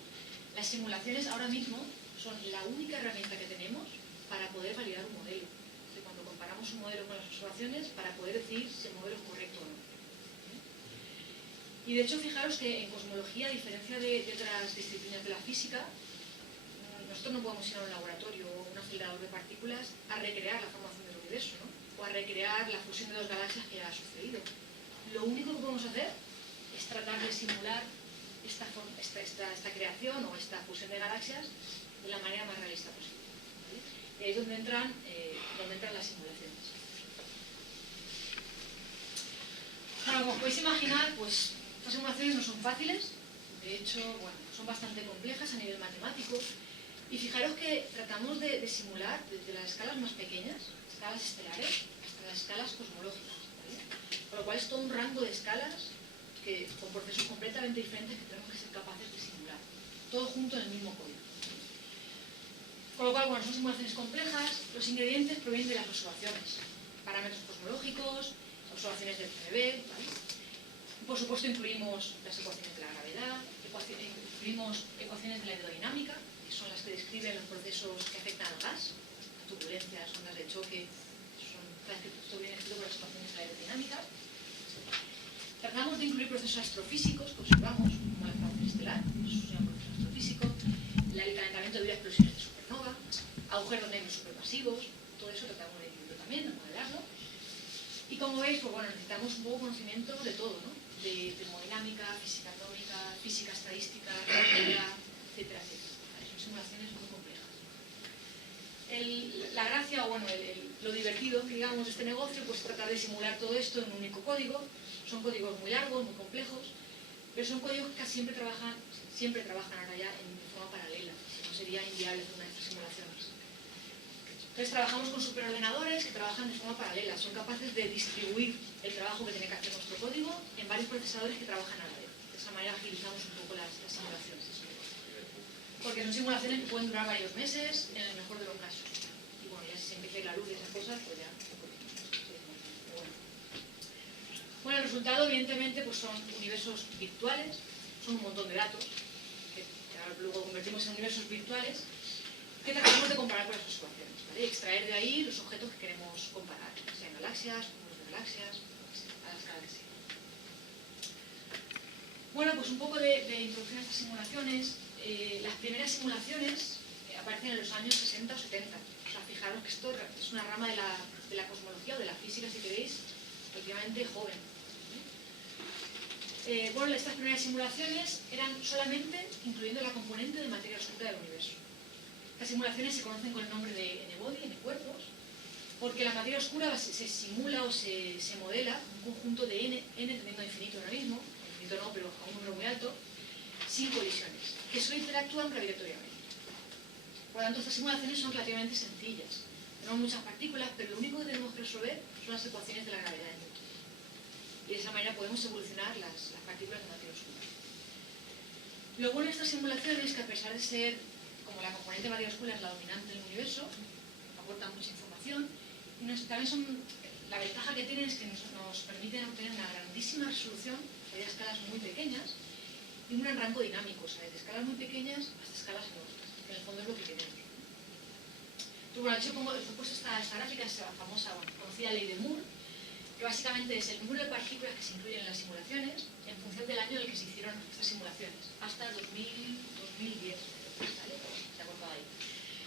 las simulaciones ahora mismo son la única herramienta que tenemos para poder validar un modelo. Cuando comparamos un modelo con las observaciones, para poder decir si el modelo es correcto o no. Y de hecho, fijaros que en cosmología, a diferencia de otras disciplinas de la física, nosotros no podemos ir a un laboratorio o un acelerador de partículas a recrear la formación del universo, ¿no? O a recrear la fusión de dos galaxias que ya ha sucedido. Lo único que podemos hacer es tratar de simular esta creación o esta fusión de galaxias de la manera más realista posible. ¿Vale? Y ahí es donde entran las simulaciones. Bueno, como podéis imaginar, pues estas simulaciones no son fáciles, de hecho, bueno, son bastante complejas a nivel matemático, y fijaros que tratamos de simular desde las escalas más pequeñas, escalas estelares, hasta las escalas cosmológicas, ¿vale? Por lo cual es todo un rango de escalas con procesos completamente diferentes que tenemos que ser capaces de simular, todo junto en el mismo código. Con lo cual, bueno, son simulaciones complejas, los ingredientes provienen de las observaciones, parámetros cosmológicos, observaciones del CMB, ¿vale? Y por supuesto incluimos las ecuaciones de la gravedad, incluimos ecuaciones de la hidrodinámica, que son las que describen los procesos que afectan al gas, turbulencias, ondas de choque, esto viene escrito por las ecuaciones aerodinámicas. Tratamos de incluir procesos astrofísicos que observamos, como la formación estelar, eso se llama proceso astrofísico, el calentamiento debido a explosiones de supernova, agujeros negros supermasivos, todo eso tratamos de incluirlo también, de modelarlo. Y como veis, pues bueno, necesitamos un poco conocimiento de todo, ¿no? De termodinámica, física atómica, física estadística, relatividad, etcétera, etcétera. Son simulaciones muy complejas. La gracia, o bueno, lo divertido, digamos, de este negocio, pues tratar de simular todo esto en un único código. Son códigos muy largos, muy complejos, pero son códigos que casi siempre trabajan ahora ya de forma paralela, si no sería inviable hacer una de estas simulaciones. Entonces trabajamos con superordenadores que trabajan de forma paralela, son capaces de distribuir el trabajo que tiene que hacer nuestro código en varios procesadores que trabajan a la vez. De esa manera agilizamos un poco las simulaciones. Porque son simulaciones que pueden durar varios meses, en el mejor de los casos. Y bueno, ya si se empieza la luz y esas cosas, pues ya... Bueno, el resultado, evidentemente, pues son universos virtuales, son un montón de datos, que luego convertimos en universos virtuales, que tratamos de comparar con las observaciones, ¿vale? Extraer de ahí los objetos que queremos comparar, sean galaxias, cúmulos de galaxias, a la escala que sea. Bueno, pues un poco de introducción a estas simulaciones. Las primeras simulaciones aparecen en los años 60 o 70. O sea, fijaros que esto es una rama de la cosmología o de la física, si queréis, relativamente joven. Bueno, estas primeras simulaciones eran solamente incluyendo la componente de materia oscura del universo. Estas simulaciones se conocen con el nombre de N-body, N-cuerpos, porque la materia oscura se simula o se modela un conjunto de N tendiendo a infinito ahora mismo, infinito no, pero a un número muy alto, sin colisiones, que solo interactúan gravitatoriamente. Por lo tanto, estas simulaciones son relativamente sencillas. Tenemos muchas partículas, pero lo único que tenemos que resolver son las ecuaciones de la gravedad de Newton. Y de esa manera podemos evolucionar las partículas de materia oscura. Lo bueno de estas simulaciones es que a pesar de ser, como la componente de materia oscura es la dominante del universo, aportan mucha información, y también la ventaja que tienen es que nos permiten obtener una grandísima resolución a escalas muy pequeñas y un gran rango dinámico, ¿sabes? De escalas muy pequeñas hasta escalas enormes, que en el fondo es lo que queremos. Entonces, bueno, os he puesto esta gráfica, es la famosa, conocida ley de Moore, que básicamente es el número de partículas que se incluyen en las simulaciones en función del año en el que se hicieron estas simulaciones, hasta 2010, ¿vale? Se ha cortado ahí.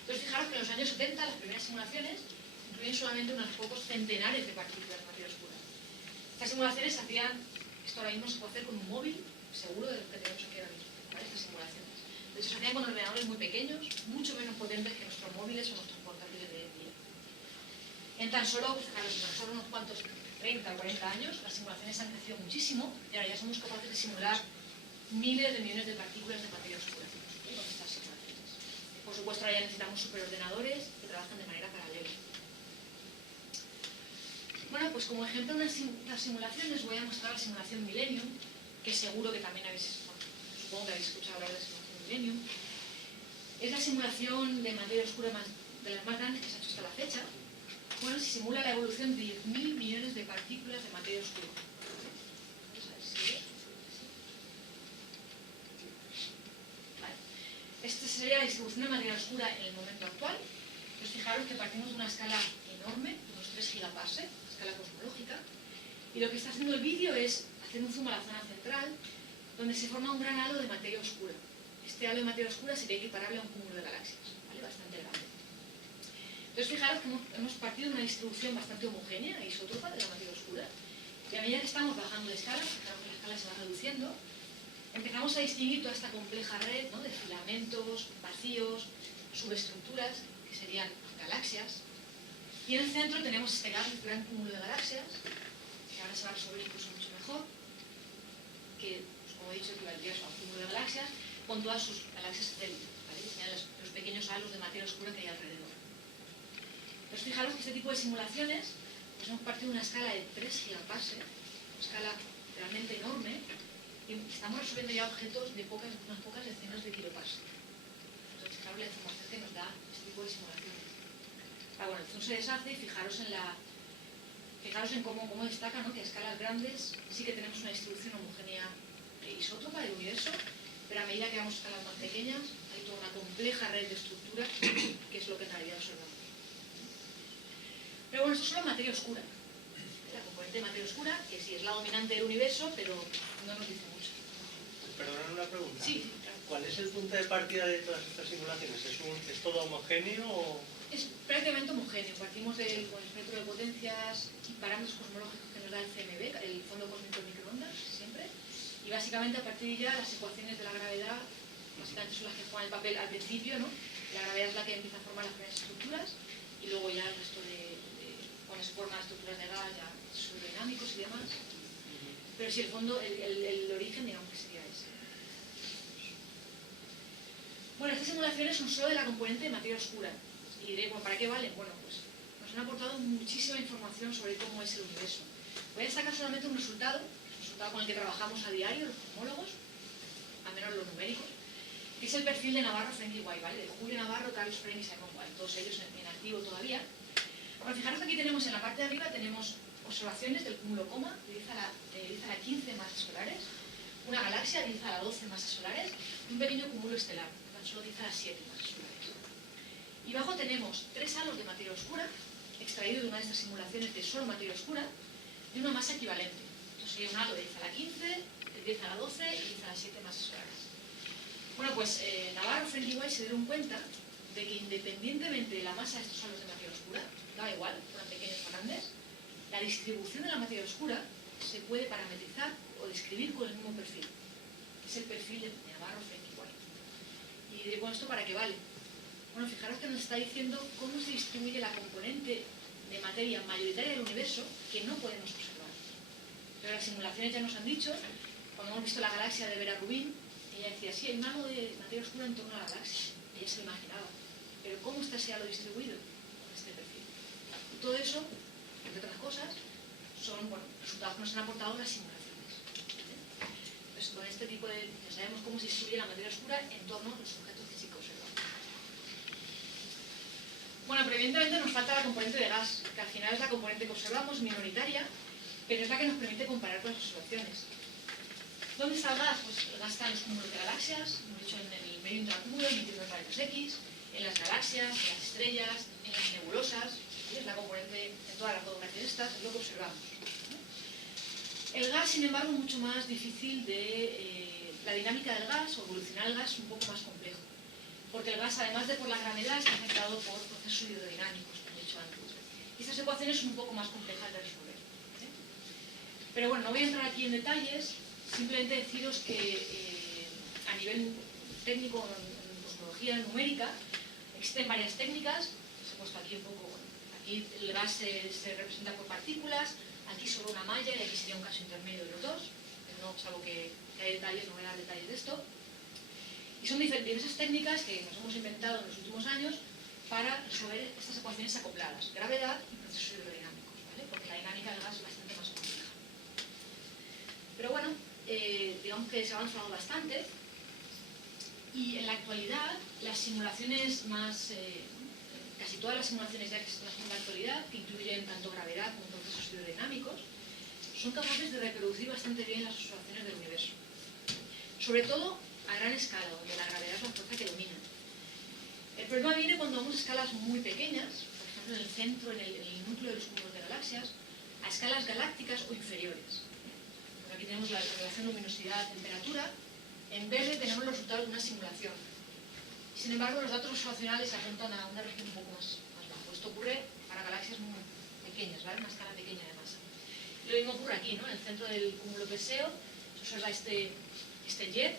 Entonces, fijaros que en los años 70 las primeras simulaciones incluyen solamente unos pocos centenares de partículas de materia oscura. Estas simulaciones se hacían, esto ahora mismo se puede hacer con un móvil, seguro de lo que tenemos aquí ahora mismo, ¿vale? Estas simulaciones. Entonces, se hacían con ordenadores muy pequeños, mucho menos potentes que nuestros móviles o nuestros portátiles de hoy en día. En tan solo, fijaros, en tan solo unos cuantos 30 o 40 años, las simulaciones han crecido muchísimo y ahora ya somos capaces de simular miles de millones de partículas de materia oscura con estas simulaciones. Por supuesto, ahora ya necesitamos superordenadores que trabajan de manera paralela. Bueno, pues como ejemplo de unas simulaciones voy a mostrar la simulación Millennium, que seguro que también supongo que habéis escuchado hablar de la simulación Millennium. Es la simulación de materia oscura de las más grandes que se ha hecho hasta la fecha. Bueno, se simula la evolución de 10.000 millones de partículas de materia oscura. Vamos a ver si ve. Vale. Esta sería la distribución de materia oscura en el momento actual. Entonces, fijaros que partimos de una escala enorme, unos 3 gigaparsecs, escala cosmológica, y lo que está haciendo el vídeo es hacer un zoom a la zona central, donde se forma un gran halo de materia oscura. Este halo de materia oscura sería equiparable a un cúmulo de galaxias, ¿vale? Bastante grande. Entonces, fijaros que hemos partido de una distribución bastante homogénea e isótropa de la materia oscura, y a medida que estamos bajando de escala, fijaros que la escala se va reduciendo, empezamos a distinguir toda esta compleja red, ¿no? De filamentos, vacíos, subestructuras, que serían galaxias, y en el centro tenemos este gran cúmulo de galaxias, que ahora se va a resolver incluso mucho mejor, que, pues, como he dicho, equivaldría a un cúmulo de galaxias con todas sus galaxias satélites, ¿vale? Que serían los pequeños halos de materia oscura que hay alrededor. Entonces, fijaros que este tipo de simulaciones, pues hemos partido de una escala de 3 gigaparsecs, una escala realmente enorme, y estamos resolviendo ya objetos de unas pocas decenas de kiloparsecs. Entonces, fijaros la información que nos da este tipo de simulaciones. Bueno, el zoom se deshace y fijaros en cómo destaca, ¿no? Que a escalas grandes sí que tenemos una distribución homogénea isótropa del universo, pero a medida que vamos a escalas más pequeñas, hay toda una compleja red de estructuras que es lo que en realidad observamos. Pero bueno, esto es solo materia oscura. La componente de materia oscura, que sí es la dominante del universo, pero no nos dice mucho. Perdonad una pregunta. Sí, claro. ¿Cuál es el punto de partida de todas estas simulaciones? ¿Es todo homogéneo o...? Es prácticamente homogéneo. Partimos del espectro de potencias y parámetros cosmológicos que nos da el CMB, el Fondo Cósmico de Microondas, siempre. Y básicamente a partir de ya las ecuaciones de la gravedad, básicamente son las que juegan el papel al principio, ¿no? La gravedad es la que empieza a formar las primeras estructuras y luego ya el resto cuando se forman las estructuras de gas, ya dinámicos y demás. Pero sí, el fondo, el origen, digamos que sería ese. Bueno, estas simulaciones son solo de la componente de materia oscura. Y diré, bueno, ¿para qué valen? Bueno, pues nos han aportado muchísima información sobre cómo es el universo. Voy a destacar solamente un resultado con el que trabajamos a diario los cosmólogos, al menos los numéricos, que es el perfil de Navarro, Frenk y White, ¿vale? De Julio Navarro, Carlos Frenk y Simon White, todos ellos en activo todavía. Bueno, fijaros que aquí tenemos en la parte de arriba, tenemos observaciones del cúmulo coma, que dice a la 15 masas solares, una galaxia que dice a la 12 masas solares, y un pequeño cúmulo estelar, que tan solo dice a las 7 masas solares. Y abajo tenemos 3 halos de materia oscura, extraídos de una de estas simulaciones de solo materia oscura, de una masa equivalente. Entonces sería un halo de 10 a la 15, de 10 a la 12 y 10 a las 7 masas solares. Bueno, pues Navarro, Frenk y White se dieron cuenta de que independientemente de la masa de estos halos de materia oscura, da igual, fueran pequeños o grandes, la distribución de la materia oscura se puede parametrizar o describir con el mismo perfil. Es el perfil de Navarro, Frenk y White. Y diré, bueno, ¿esto para qué vale? Bueno, fijaros que nos está diciendo cómo se distribuye la componente de materia mayoritaria del universo que no podemos observar. Pero las simulaciones ya nos han dicho, cuando hemos visto la galaxia de Vera Rubin, ella decía, sí, hay un halo de materia oscura en torno a la galaxia. Ella se lo imaginaba. Pero ¿cómo está ese halo distribuido? Con este perfil. Y todo eso, entre otras cosas, son resultados que nos han aportado las simulaciones. Entonces, con este tipo de... ya sabemos cómo se distribuye la materia oscura en torno a los objetos físicos observados. Bueno, pero evidentemente nos falta la componente de gas, que al final es la componente que observamos, minoritaria, pero es la que nos permite comparar con las observaciones. ¿Dónde está el gas? Pues el gas está en los cúmulos de galaxias, hemos dicho en el medio intracúmulo, emitiendo rayos X, en las galaxias, en las estrellas, en las nebulosas, ¿sí? Es la componente en todas las fotografías estas, es lo que observamos. El gas, sin embargo, es mucho más difícil de... la dinámica del gas o evolucionar el gas es un poco más complejo. Porque el gas, además de por la gravedad, está afectado por procesos hidrodinámicos, como he dicho antes. Y estas ecuaciones son un poco más complejas de resolver. Pero bueno, no voy a entrar aquí en detalles, simplemente deciros que a nivel técnico, en cosmología numérica, existen varias técnicas. Os he puesto aquí un poco, aquí el gas se representa por partículas, aquí solo una malla y aquí sería un caso intermedio de los dos. No, salvo que hay detalles, no voy a dar detalles de esto. Y son diversas técnicas que nos hemos inventado en los últimos años para resolver estas ecuaciones acopladas, gravedad y procesos hidrodinámicos, ¿vale? Porque la dinámica del gas es bastante más compleja. Pero bueno, digamos que se ha avanzado bastante y en la actualidad las simulaciones más, casi todas las simulaciones ya que se hacen en la actualidad, que incluyen tanto gravedad como procesos hidrodinámicos, son capaces de reproducir bastante bien las observaciones del universo. Sobre todo a gran escala, donde la gravedad es la fuerza que domina. El problema viene cuando vamos a escalas muy pequeñas, por ejemplo en el centro, en el núcleo de los cúmulos de galaxias, a escalas galácticas o inferiores. Bueno, aquí tenemos la relación luminosidad-temperatura, en verde tenemos los resultados de una simulación. Sin embargo, los datos observacionales apuntan a una región un poco más baja. Esto ocurre para galaxias muy pequeñas, ¿vale? Una escala pequeña de masa. Y lo mismo ocurre aquí, ¿no? En el centro del cúmulo Perseo se observa este jet,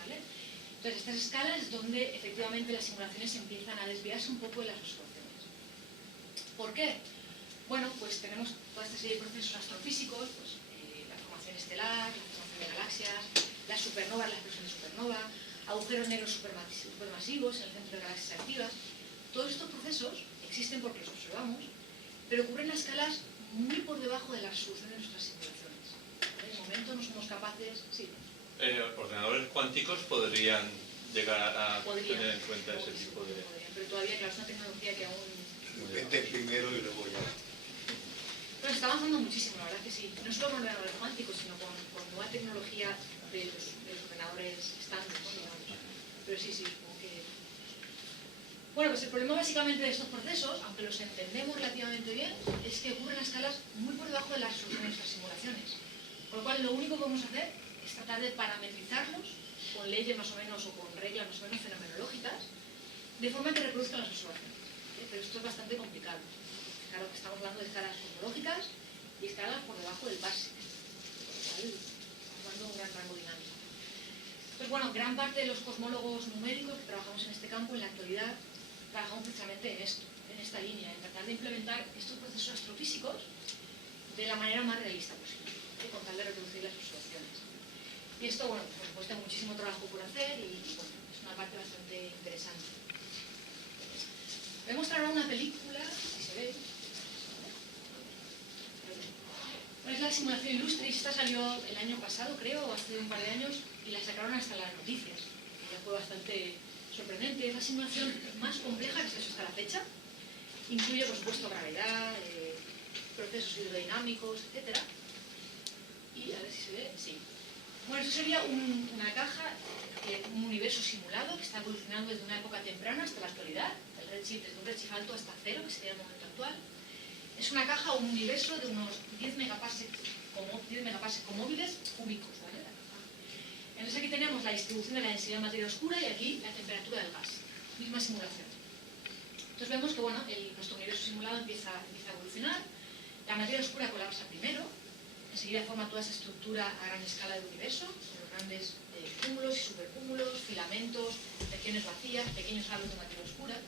¿vale? Entonces, estas escalas es donde efectivamente las simulaciones empiezan a desviarse un poco de las observaciones. ¿Por qué? Bueno, pues tenemos toda esta serie de procesos astrofísicos, pues, la formación estelar, la formación de galaxias, las supernovas, la explosión de supernova, agujeros negros supermasivos en el centro de galaxias activas. Todos estos procesos existen porque los observamos, pero ocurren a escalas muy por debajo de la resolución de nuestras simulaciones. De momento no somos capaces... Sí. Ordenadores cuánticos podrían llegar a tener en cuenta ese tipo de... Podrían, pero todavía, claro, es una tecnología que aún... Vete primero y luego ya. Pero está avanzando muchísimo, la verdad que sí. No solo con ordenadores cuánticos, sino con nueva tecnología de los ordenadores estándar, ¿no? Digamos. Pero sí, supongo que... Bueno, pues el problema básicamente de estos procesos, aunque los entendemos relativamente bien, es que ocurren a escalas muy por debajo de la resolución de nuestras simulaciones. Por lo cual, lo único que vamos a hacer es tratar de parametrizarlos con leyes más o menos o con reglas más o menos fenomenológicas, de forma que reproduzcan las observaciones. Pero esto es bastante complicado. Claro que estamos hablando de escalas cosmológicas y escalas por debajo del básico. Por lo cual, estamos hablando de un gran rango dinámico. Entonces, bueno, gran parte de los cosmólogos numéricos que trabajamos en este campo en la actualidad trabajamos precisamente en esto, en esta línea, en tratar de implementar estos procesos astrofísicos de la manera más realista posible, con tal de reproducir las observaciones. Y esto, bueno, por supuesto, hay muchísimo trabajo por hacer y bueno, es una parte bastante interesante. Voy a mostrar ahora una película, si se ve. Es la simulación Illustris, esta salió el año pasado, creo, o hace un par de años, y la sacaron hasta las noticias, que ya fue bastante sorprendente. Es la simulación más compleja que se ha hecho hasta la fecha. Incluye, por supuesto, gravedad, procesos hidrodinámicos, etc. Y a ver si se ve, sí. Bueno, esto sería una caja, un universo simulado que está evolucionando desde una época temprana hasta la actualidad. El redshift desde un redshift alto hasta 0, que sería el momento actual. Es una caja o un universo de unos 10 megaparsecs comóviles cúbicos, ¿vale? Entonces aquí tenemos la distribución de la densidad de materia oscura y aquí la temperatura del gas. Misma simulación. Entonces vemos que bueno, nuestro universo simulado empieza a evolucionar. La materia oscura colapsa primero. Enseguida forma toda esa estructura a gran escala del universo, con los grandes cúmulos y supercúmulos, filamentos, regiones vacías, pequeños halos de materia oscura.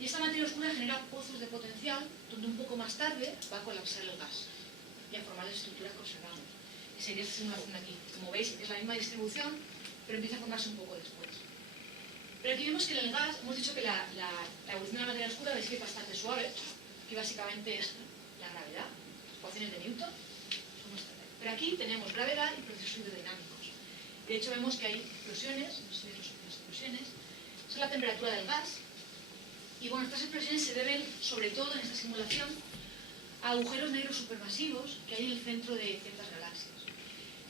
Y esta materia oscura genera pozos de potencial, donde un poco más tarde va a colapsar el gas y a formar las estructuras que observamos. Esa sería esta simulación aquí. Como veis, es la misma distribución, pero empieza a formarse un poco después. Pero aquí vemos que en el gas, hemos dicho que la evolución de la materia oscura veis que es bastante suave, que básicamente es la gravedad, las ecuaciones de Newton. Pero aquí tenemos gravedad y procesos hidrodinámicos. De hecho, vemos que hay explosiones, no sé si veis las explosiones, son la temperatura del gas. Y bueno, estas explosiones se deben, sobre todo en esta simulación, a agujeros negros supermasivos que hay en el centro de ciertas galaxias.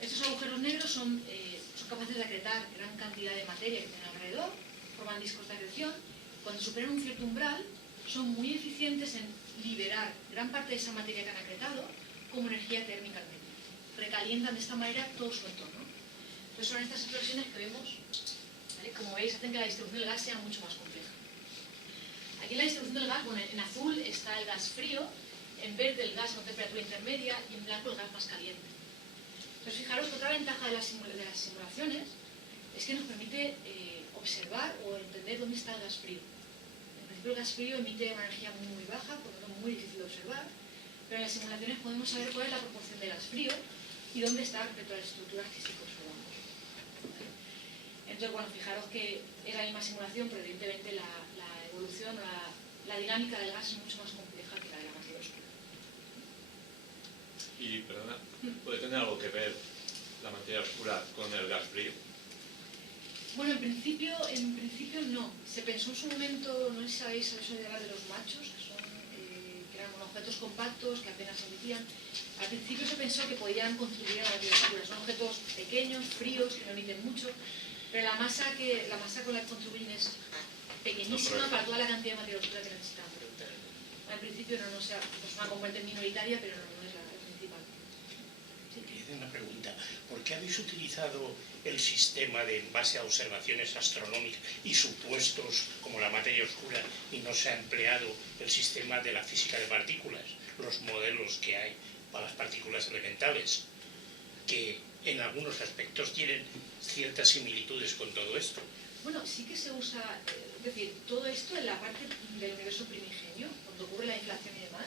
Estos agujeros negros son capaces de acretar gran cantidad de materia que tienen alrededor, forman discos de acreción. Cuando superan un cierto umbral, son muy eficientes en liberar gran parte de esa materia que han acretado como energía térmica al medio. Recalientan de esta manera todo su entorno. Entonces son estas explosiones que vemos, ¿vale? Como veis, hacen que la distribución del gas sea mucho más compleja. Aquí en la distribución del gas, bueno, en azul está el gas frío, en verde el gas a una temperatura intermedia y en blanco el gas más caliente. Entonces fijaros que otra ventaja de las simulaciones es que nos permite observar o entender dónde está el gas frío. En principio el gas frío emite una energía muy baja, por lo tanto muy difícil de observar, pero en las simulaciones podemos saber cuál es la proporción de gas frío y dónde está respecto a las estructuras que sí que observamos. Entonces, bueno, fijaros que es la misma simulación, pero evidentemente la evolución, la dinámica del gas es mucho más compleja que la de la materia oscura. Y, perdona, ¿puede tener algo que ver la materia oscura con el gas frío? Bueno, en principio no. Se pensó en su momento, no sé si sabéis eso de hablar de los machos, que eran objetos compactos que apenas emitían. Al principio se pensó que podían contribuir a la materia oscura. Son objetos pequeños, fríos, que no emiten mucho, pero la masa con la que contribuyen es pequeñísima para toda la cantidad de materia oscura que necesitamos. Al principio no sea, es una componente minoritaria, pero no es la principal. Sí. Una pregunta. ¿Por qué habéis utilizado el sistema en base a observaciones astronómicas y supuestos como la materia oscura y no se ha empleado el sistema de la física de partículas, los modelos que hay para las partículas elementales, que en algunos aspectos tienen ciertas similitudes con todo esto? Bueno, sí que se usa, es decir, todo esto en la parte del universo primigenio, cuando ocurre la inflación y demás,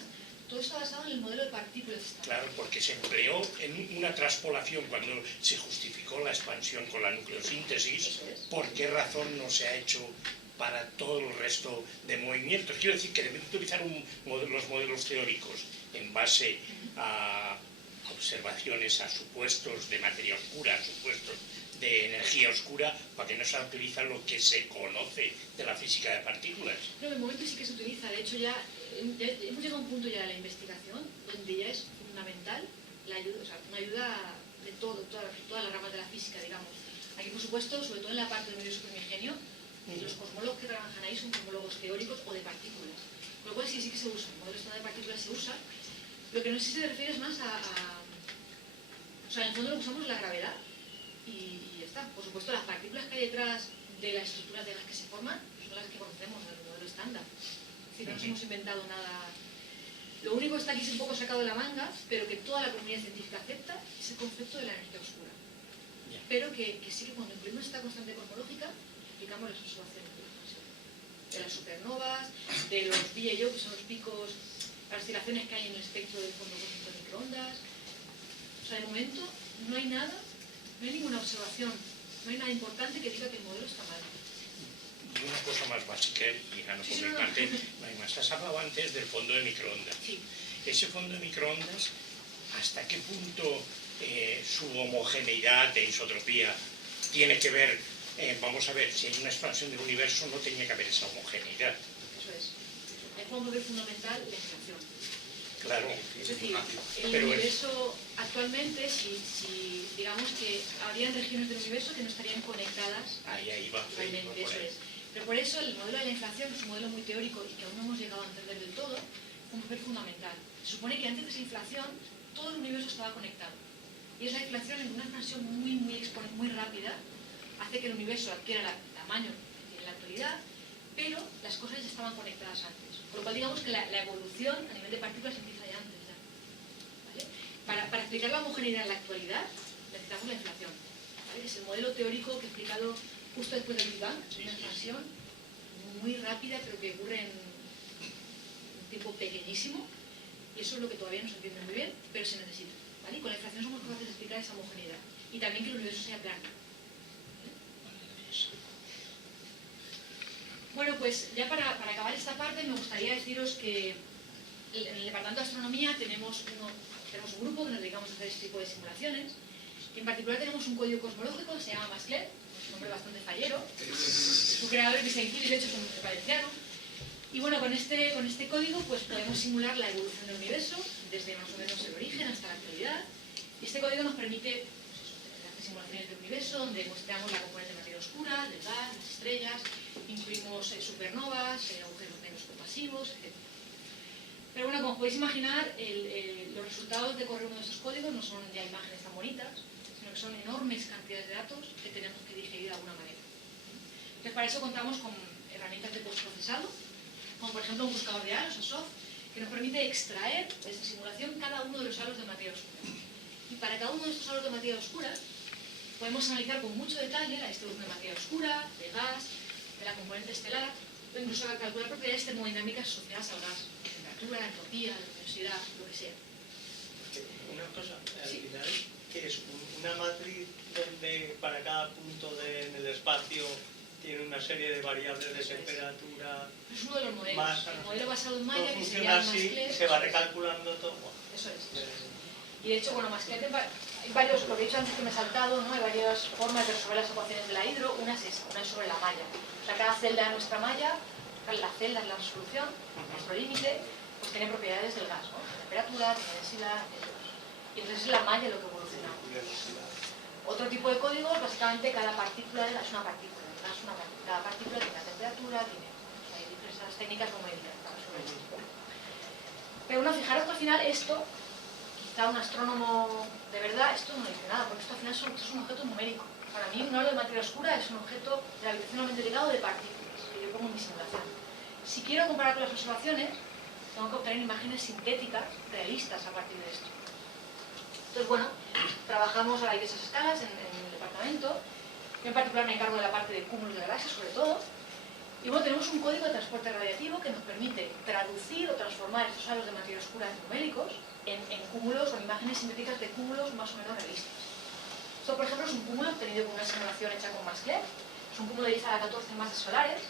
todo está basado en el modelo de partículas. Claro, porque se empleó en una transpolación cuando se justificó la expansión con la nucleosíntesis. ¿Por qué razón no se ha hecho para todo el resto de movimientos? Quiero decir que debemos utilizar los modelos teóricos en base a observaciones, a supuestos de materia oscura, a supuestos de energía oscura, para que no se utiliza lo que se conoce de la física de partículas. No, en el momento sí que se utiliza. De hecho, ya hemos llegado a un punto ya de la investigación donde ya es fundamental la ayuda, o sea, una ayuda de todas las ramas de la física, digamos. Aquí, por supuesto, sobre todo en la parte del universo primigenio, los cosmólogos que trabajan ahí son cosmólogos teóricos o de partículas. Con lo cual sí que se usa, el modelo estándar de partículas se usa. Lo que no sé si se refiere es más o sea, en el fondo lo que usamos es la gravedad y ya está. Por supuesto, las partículas que hay detrás de las estructuras de gas que se forman son las que conocemos en el modelo estándar. Es decir, no nos hemos inventado nada. Lo único que está aquí es un poco sacado de la manga, pero que toda la comunidad científica acepta, es el concepto de la energía oscura. Pero que sí que cuando incluimos esta constante cosmológica, aplicamos las observaciones de las supernovas, de los BAO, que son los picos, las oscilaciones que hay en el espectro del fondo cósmico de microondas. O sea, de momento no hay nada, no hay ninguna observación, no hay nada importante que diga que el modelo está mal. Y una cosa más básica, y ya no por mi parte, no hay más. Has hablado antes del fondo de microondas. Sí. Ese fondo de microondas, ¿hasta qué punto su homogeneidad e isotropía tiene que ver, vamos a ver, si hay una expansión del universo no tenía que haber esa homogeneidad? Eso es. Ahí podemos ver fundamental la inflación. Claro. Es decir, el universo actualmente, si digamos que habrían regiones del universo que no estarían conectadas ahí va, realmente, eso es. Pero por eso el modelo de la inflación, que es un modelo muy teórico y que aún no hemos llegado a entender del todo, es un papel fundamental. Se supone que antes de esa inflación todo el universo estaba conectado. Y esa inflación, en una expansión muy rápida, hace que el universo adquiera el tamaño que tiene en la actualidad, pero las cosas ya estaban conectadas antes. Por lo cual digamos que la evolución a nivel de partículas empieza ya antes. ¿Vale? Para explicar la homogeneidad en la actualidad necesitamos la inflación. ¿Vale? Es el modelo teórico que he explicado justo después del Big Bang, una expansión muy rápida pero que ocurre en un tiempo pequeñísimo, y eso es lo que todavía no se entiende muy bien, pero se necesita. ¿Vale? Y con la inflación somos capaces de explicar esa homogeneidad y también que el universo sea plano. Bueno, pues ya para acabar esta parte me gustaría deciros que en el departamento de astronomía tenemos un grupo que nos dedicamos a hacer este tipo de simulaciones. En particular tenemos un código cosmológico que se llama Masclet, un nombre bastante fallero. Su creador es Vicente, de hecho es un valenciano. Y bueno, con este código pues podemos simular la evolución del universo desde más o menos el origen hasta la actualidad. Y este código nos permite hacer simulaciones del universo donde muestramos la componente de materia oscura, del gas, las estrellas, incluimos supernovas, agujeros negros supermasivos, etc. Pero bueno, como podéis imaginar, los resultados de correr uno de esos códigos no son ya imágenes tan bonitas, sino que son enormes cantidades de datos que tenemos que digerir de alguna manera. Entonces, para eso contamos con herramientas de postprocesado, como por ejemplo un buscador de halos o SOF, que nos permite extraer de esta simulación cada uno de los halos de materia oscura. Y para cada uno de estos halos de materia oscura podemos analizar con mucho detalle la distribución de materia oscura, de gas, de la componente estelar, o incluso calcular propiedades termodinámicas asociadas al gas, temperatura, entropía, luminosidad, lo que sea. Una cosa, al Sí. final, ¿qué es? ¿Una matriz donde para cada punto en el espacio tiene una serie de variables de temperatura? Es uno de los modelos. Masa, El modelo basado en todo Maya, que se funciona llama así, Masclet. se va recalculando todo. Eso es. Y de hecho, bueno, Masclet hay varios, lo que he dicho antes que me he saltado, ¿no? Hay varias formas de resolver las ecuaciones de la hidro. Una es esta, una es sobre la malla. O sea, cada celda de nuestra malla, la celda es la resolución, nuestro límite, pues tiene propiedades del gas, ¿no? Temperatura, tiene densidad, etc. Y entonces es la malla lo que evoluciona. Otro tipo de códigos, básicamente cada partícula es una partícula. Cada partícula tiene una temperatura, hay diversas técnicas como he dicho. Pero bueno, fijaros que al final esto, quizá un astrónomo de verdad, esto no dice nada, porque esto al final es un objeto numérico. Para mí un halo de materia oscura es un objeto gravitacionalmente ligado de partículas, que yo pongo en mi simulación. Si quiero comparar con las observaciones, tengo que obtener imágenes sintéticas, realistas a partir de esto. Entonces, bueno, trabajamos a diversas escalas en el departamento. Yo en particular me encargo de la parte de cúmulos de galaxias, sobre todo. Y bueno, tenemos un código de transporte radiativo que nos permite traducir o transformar estos halos de materia oscura numéricos en cúmulos o en imágenes sintéticas de cúmulos más o menos realistas. Esto, por ejemplo, es un cúmulo obtenido con una simulación hecha con Masclet. Es un cúmulo de 10 a la 14 masas solares,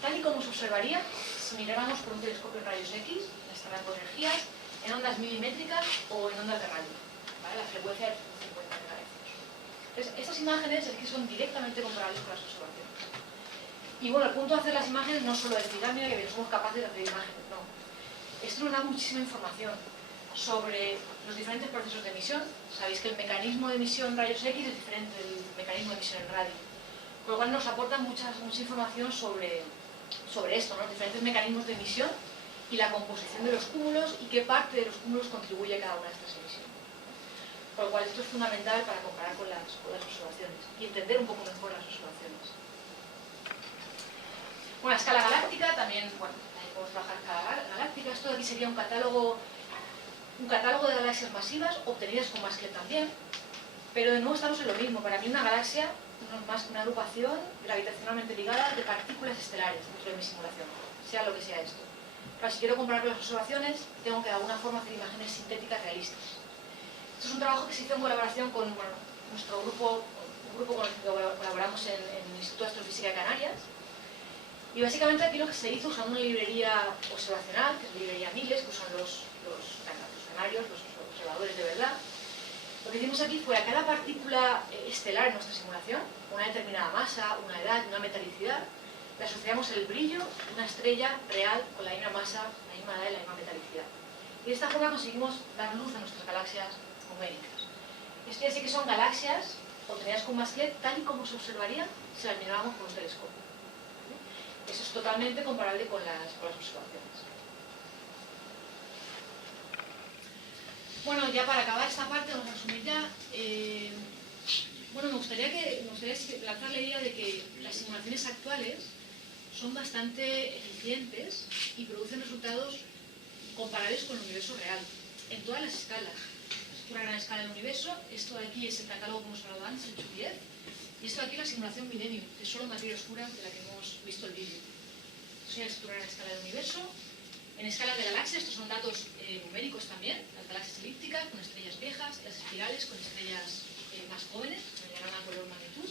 tal y como se observaría si miráramos por un telescopio en rayos X, en este rango de energías, en ondas milimétricas o en ondas de radio. ¿Vale? La frecuencia es 50 MHz. Entonces, estas imágenes es que son directamente comparables con las observaciones. Y bueno, el punto de hacer las imágenes no solo es decir, ah, mira que bien, somos capaces de hacer imágenes, no. Esto nos da muchísima información sobre los diferentes procesos de emisión. Sabéis que el mecanismo de emisión en rayos X es diferente del mecanismo de emisión en radio, con lo cual nos aporta mucha información sobre esto, ¿no? Los diferentes mecanismos de emisión y la composición de los cúmulos y qué parte de los cúmulos contribuye a cada una de estas emisiones. Por lo cual esto es fundamental para comparar con las observaciones y entender un poco mejor las observaciones. Bueno, a escala galáctica también, bueno, podemos trabajar a escala galáctica. Esto de aquí sería un catálogo de galaxias masivas obtenidas con Masked también, pero de nuevo estamos en lo mismo. Para mí una galaxia no es más que una agrupación gravitacionalmente ligada de partículas estelares dentro de mi simulación, sea lo que sea esto. Pero si quiero comparar con las observaciones, tengo que de alguna forma hacer imágenes sintéticas realistas. Esto es un trabajo que se hizo en colaboración con nuestro grupo, un grupo con el que colaboramos en el Instituto de Astrofísica de Canarias. Y básicamente aquí lo que se hizo usando una librería observacional, que es la librería Miles, que usan los canarios, los observadores de verdad. Lo que hicimos aquí fue a cada partícula estelar en nuestra simulación, una determinada masa, una edad, una metalicidad, le asociamos el brillo de una estrella real con la misma masa, la misma edad y la misma metalicidad. Y de esta forma conseguimos dar luz a nuestras galaxias numéricas. Esto ya sí que son galaxias obtenidas con Masked tal y como se observarían si las mirábamos con un telescopio. Eso es totalmente comparable con las observaciones. Bueno, ya para acabar esta parte, vamos a resumir ya. Bueno, me gustaría lanzar la idea de que las simulaciones actuales son bastante eficientes y producen resultados comparables con el universo real, en todas las escalas. Es una gran escala del universo. Esto de aquí es el catálogo que hemos hablado antes, el Chupier. Y esto de aquí es la simulación Millennium, que es solo materia oscura de la que hemos visto el vídeo. Eso ya es una gran escala del universo. En escala de galaxias, estos son datos numéricos también, las galaxias elípticas con estrellas viejas, las espirales con estrellas más jóvenes, con el diagrama color-magnitud.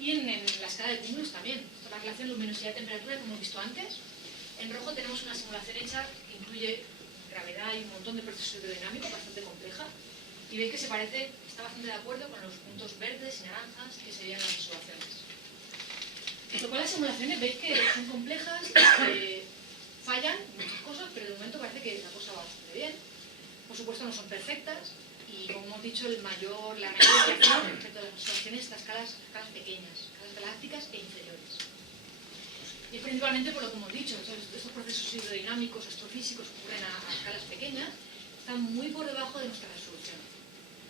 Y en la escala de cúmulos también. Esto es la relación luminosidad-temperatura que hemos visto antes. En rojo tenemos una simulación hecha que incluye gravedad y un montón de procesos hidrodinámicos bastante compleja. Y veis que está bastante de acuerdo con los puntos verdes y naranjas que serían las observaciones. Lo cual las simulaciones veis que son complejas, fallan muchas cosas, pero de momento parece que la cosa va bastante bien. Por supuesto no son perfectas y, como hemos dicho, la mayor variación respecto a las observaciones está a escalas pequeñas, escalas galácticas e inferiores. Y es principalmente por lo que hemos dicho, estos procesos hidrodinámicos, astrofísicos que ocurren a escalas pequeñas, están muy por debajo de nuestra resolución.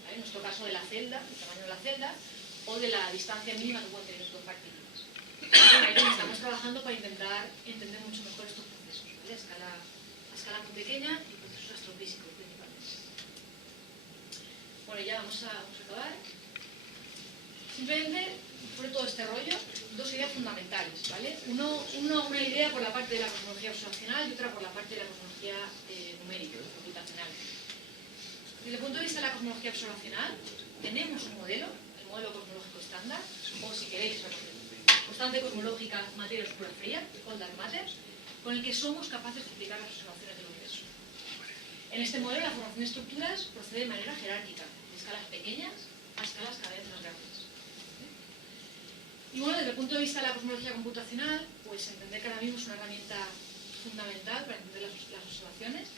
¿Vale? En nuestro caso de la celda, el tamaño de la celda, o de la distancia mínima que pueden tener estos partículas. Ahí estamos trabajando para intentar entender mucho mejor estos procesos, ¿vale? A escala muy pequeña y procesos astrofísicos principalmente. Bueno, ya vamos a acabar. Simplemente, por todo este rollo, dos ideas fundamentales, ¿vale? Una idea por la parte de la cosmología observacional y otra por la parte de la cosmología numérica, computacional. Desde el punto de vista de la cosmología observacional, tenemos un modelo, el modelo cosmológico estándar, o si queréis, constante cosmológica materia oscura fría, Cold Dark Matter, con el que somos capaces de explicar las observaciones del universo. En este modelo, la formación de estructuras procede de manera jerárquica, de escalas pequeñas a escalas cada vez más grandes. Y bueno, desde el punto de vista de la cosmología computacional, pues entender que ahora mismo es una herramienta fundamental para entender las observaciones,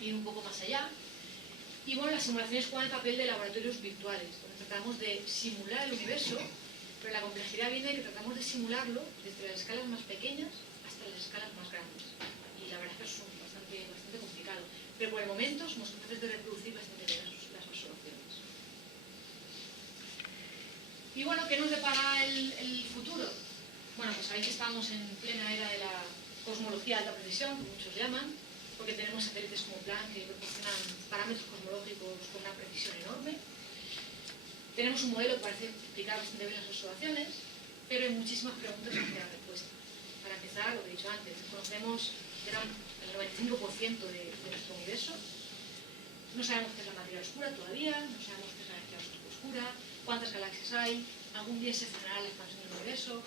ir un poco más allá. Y bueno, las simulaciones juegan el papel de laboratorios virtuales, donde tratamos de simular el universo, pero la complejidad viene de que tratamos de simularlo desde las escalas más pequeñas hasta las escalas más grandes. Y la verdad es que es bastante complicado. Pero por el momento somos capaces de reproducir bastante bien las observaciones. Y bueno, ¿qué nos depara el futuro? Bueno, pues sabéis que estamos en plena era de la cosmología de alta precisión, como muchos llaman, porque tenemos satélites como Planck que proporcionan parámetros cosmológicos con una precisión enorme. Tenemos un modelo que parece explicar bastante bien las observaciones, pero hay muchísimas preguntas que no dan respuesta. Para empezar, lo que he dicho antes, conocemos el 95% de nuestro universo. No sabemos qué es la materia oscura todavía, no sabemos qué es la energía oscura, cuántas galaxias hay, algún día se frenará la expansión del universo.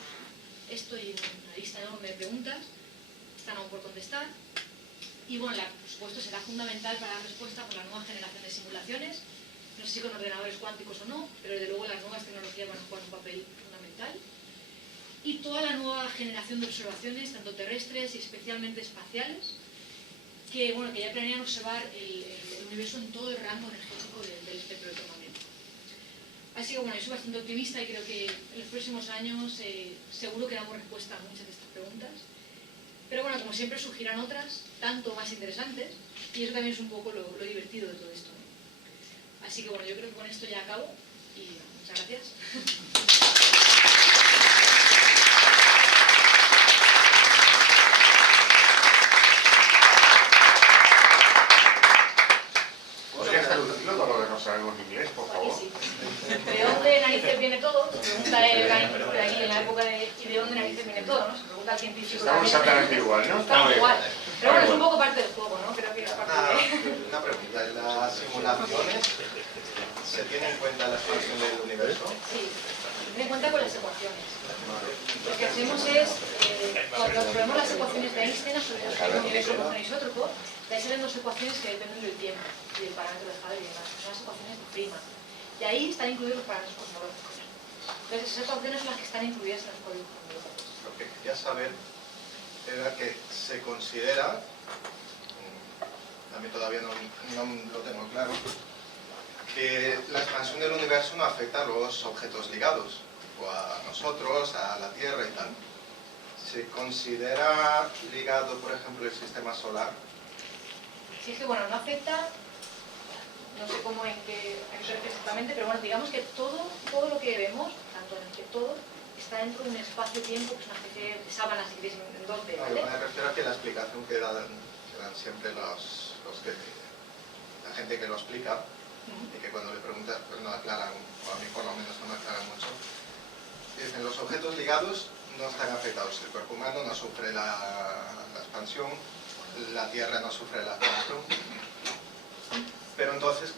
Esto y una lista enorme de preguntas están aún por contestar. Y bueno, por supuesto será fundamental para dar respuesta por la nueva generación de simulaciones. No sé si con ordenadores cuánticos o no, pero desde luego las nuevas tecnologías van a jugar un papel fundamental. Y toda la nueva generación de observaciones, tanto terrestres y especialmente espaciales, que ya planean observar el universo en todo el rango energético del espectro electromagnético. Así que bueno, yo soy bastante optimista y creo que en los próximos años seguro que damos respuesta a muchas de estas preguntas. Pero bueno, como siempre surgirán otras, tanto más interesantes, y eso también es un poco lo divertido de todo esto, ¿no? Así que bueno, yo creo que con esto ya acabo y muchas gracias. ¿Podrías traducirlo todo lo que no sabemos inglés, por favor? Sí. ¿De dónde narices viene todo? Se pregunta aquí en la época de ¿y de dónde narices viene todo? ¿No? Se pregunta al científico. Estamos exactamente igual, ¿no? Estamos igual. Pero bueno, es un poco parte del juego, ¿no? Creo que es parte de... Una pregunta, ¿en las simulaciones se tiene en cuenta la expansión del universo? Sí, se tiene en cuenta con las ecuaciones. Lo que hacemos es, cuando ponemos las ecuaciones de Einstein sobre el universo como un isótropo, de ahí salen dos ecuaciones que dependen del tiempo y del parámetro de Hubble y demás. Son las ecuaciones de Prima. Y ahí están incluidos los parámetros cosmológicos. Entonces, esas ecuaciones son las que están incluidas en los códigos cosmológicos. Lo que quería saber era que se considera, a mí todavía no lo tengo claro, que la expansión del universo no afecta a los objetos ligados, o a nosotros, a la Tierra y tal. ¿Se considera ligado, por ejemplo, el sistema solar? Sí, es que bueno, no afecta, no sé cómo en qué exactamente, pero bueno, digamos que todo lo que vemos, tanto en el que todo, está dentro de un espacio-tiempo que es una especie de sábana, si queréis, en 2D, No, ¿vale? yo me refiero a que la explicación que dan siempre la gente que lo explica, y que cuando le preguntas pues no aclaran, o a mí por lo menos no me aclaran mucho. Dicen, los objetos ligados no están afectados, el cuerpo humano no sufre la expansión, la Tierra no sufre la expansión, pero entonces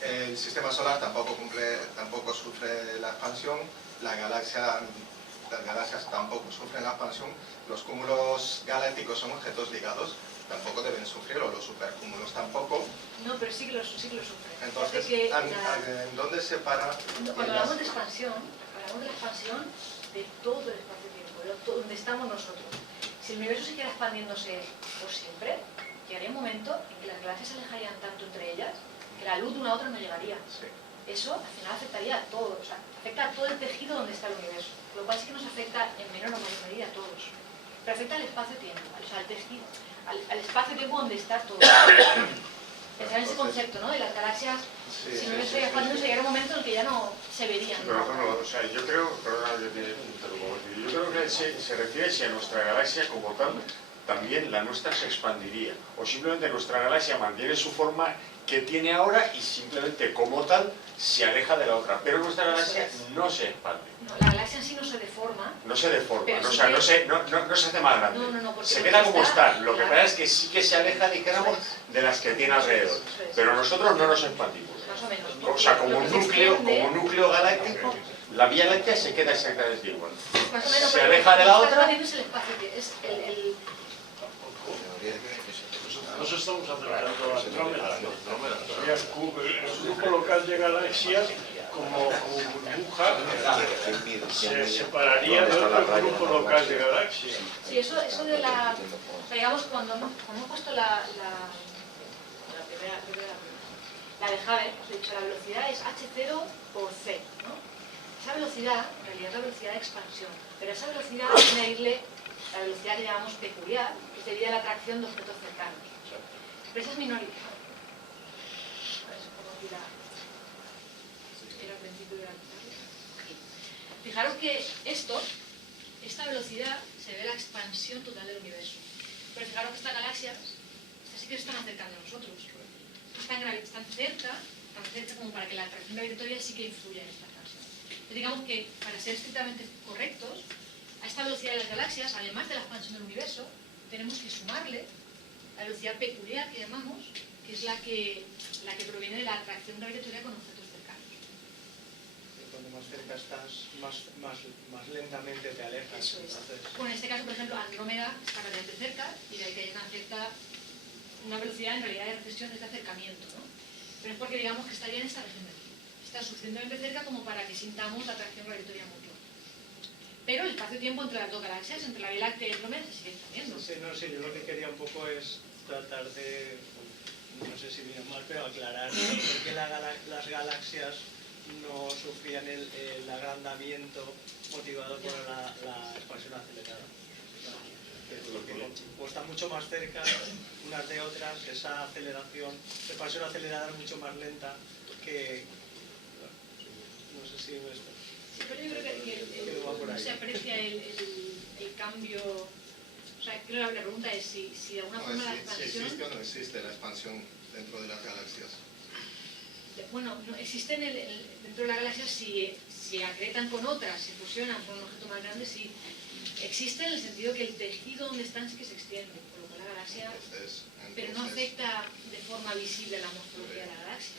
el sistema solar tampoco sufre la expansión, las galaxias tampoco sufren la expansión, los cúmulos galácticos son objetos ligados, tampoco deben sufrirlo, los supercúmulos tampoco. No, pero sí que lo sufren. Entonces, ¿en dónde se para? Cuando hablamos de expansión, hablamos de la expansión de todo el espacio-tiempo, de donde estamos nosotros. Si el universo siguiera expandiéndose por siempre, llegaría un momento en que las galaxias se alejarían tanto entre ellas que la luz de una a otra no llegaría. Sí. Eso al final afectaría a todo, o sea, afecta a todo el tejido donde está el universo, lo cual sí que nos afecta en menor o mayor medida a todos. Pero afecta al espacio-tiempo, o sea, al tejido, al espacio-tiempo donde está todo. Pensar en ese concepto, ¿no? De las galaxias, si no estoy expandiendo, llegará un momento en el que ya no se verían. Pero no, o sea, yo creo, perdona que te interrumpo, yo creo que se refiere si a nuestra galaxia como tal, también la nuestra se expandiría, o simplemente nuestra galaxia mantiene su forma que tiene ahora y simplemente como tal se aleja de la otra, pero nuestra galaxia no se expande. No, la galaxia en sí no se deforma. No se deforma, Pero no, sí o sea, que... no se hace más grande. No, porque se queda como está. Lo que claro. pasa es que sí que se aleja, dijéramos, de las que tiene alrededor. Pero nosotros no nos expandimos. Más o menos. O sea, como Lo que se extiende, núcleo galáctico, la Vía Láctea se queda exactamente igual. más o menos, Se pero aleja de la lo que está otra. expandiendo es el espacio, es el Nos estamos acercando a Andrómeda. El grupo local de galaxias, como burbuja, se separaría de otro grupo local de galaxias. Sí, eso de la... Digamos, cuando hemos puesto la de Hubble, os he dicho, la velocidad es h0 por c, ¿no? Esa velocidad, en realidad es la velocidad de expansión, pero a esa velocidad hay que añadirle la velocidad que llamamos peculiar, que es debida a la atracción de objetos cercanos. Pero esa es minoritaria. Era al principio de la charla. Fijaros que esta velocidad se ve la expansión total del universo. Pero fijaros que estas galaxias, sí que se están acercando a nosotros. Están cerca como para que la atracción gravitatoria sí que influya en esta expansión. Entonces, digamos que, para ser estrictamente correctos, a esta velocidad de las galaxias, además de la expansión del universo, tenemos que sumarle la velocidad peculiar que llamamos, que es la que proviene de la atracción gravitatoria con objetos cercanos. Cuando más cerca estás, más lentamente te alejas. Eso es. Entonces, Bueno, en este caso, por ejemplo, Andrómeda está relativamente cerca y de ahí que haya una velocidad en realidad de recesión es de acercamiento, ¿no? Pero es porque digamos que estaría en esta región de aquí. Está suficientemente cerca como para que sintamos la atracción gravitatoria mutua. Pero el espacio-tiempo entre las dos galaxias, entre la Vía Láctea y Andrómeda, se sigue expandiendo. sí, yo lo que quería un poco es tratar de, no sé si viene mal, pero aclarar por qué las galaxias no sufrían el agrandamiento motivado por la expansión acelerada. Porque están mucho más cerca unas de otras, esa aceleración, expansión acelerada es mucho más lenta que... No sé si me está... Sí, pero yo creo que no se aprecia el cambio. O sea, creo que la pregunta es si de alguna forma la expansión... Si existe o no existe la expansión dentro de las galaxias. Bueno, no, existe dentro de la galaxia si acretan con otras, se fusionan con un objeto más grande, sí. Existe en el sentido que el tejido donde están sí que se extiende, por lo cual la galaxia... pero no afecta de forma visible a la morfología de la galaxia.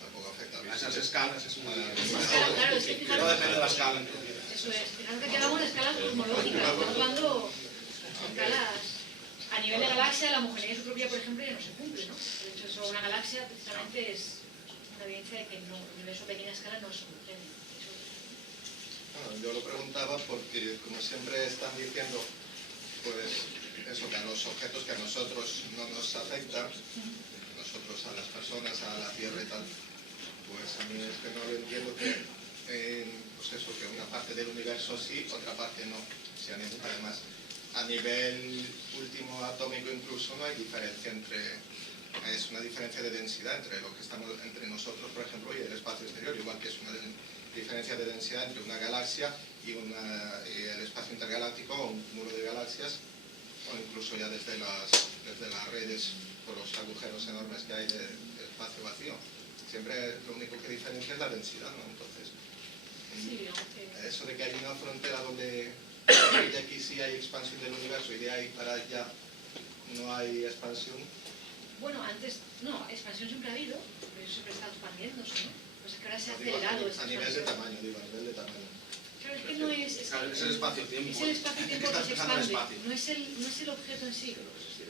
Tampoco afecta a esas escalas. Es una... Claro, es que fijaros, no depende de la escala. Eso es, fijaros que aquí hablamos de escalas cosmológicas, estamos hablando de escalas... A nivel de galaxia, la homogeneidad isotropía, por ejemplo, ya no se cumple, ¿no? De hecho, eso, una galaxia precisamente es una evidencia de que no, el universo a pequeña escala no es homogéneo. Bueno, yo lo preguntaba porque, como siempre están diciendo, pues eso, que a los objetos que a nosotros no nos afectan, nosotros a las personas, a la Tierra y tal, pues a mí es que no lo entiendo que, pues eso, que una parte del universo sí, otra parte no. Si además, a nivel último atómico incluso no hay diferencia es una diferencia de densidad entre lo que estamos entre nosotros, por ejemplo, y el espacio exterior, igual que es una diferencia de densidad entre una galaxia y el espacio intergaláctico o un muro de galaxias, o incluso ya desde las redes por los agujeros enormes que hay de espacio vacío. Siempre lo único que diferencia es la densidad, ¿no? Entonces, eso de que hay una frontera donde de aquí sí hay expansión del universo y de ahí para allá no hay expansión. Bueno, antes, no, expansión siempre ha habido, pero eso siempre está expandiéndose, ¿no? Pues es que ahora se ha acelerado. A nivel de tamaño, digo, a nivel de tamaño. Claro, es que no es... Es el espacio-tiempo. Es el espacio-tiempo que se expande, no es el objeto en sí.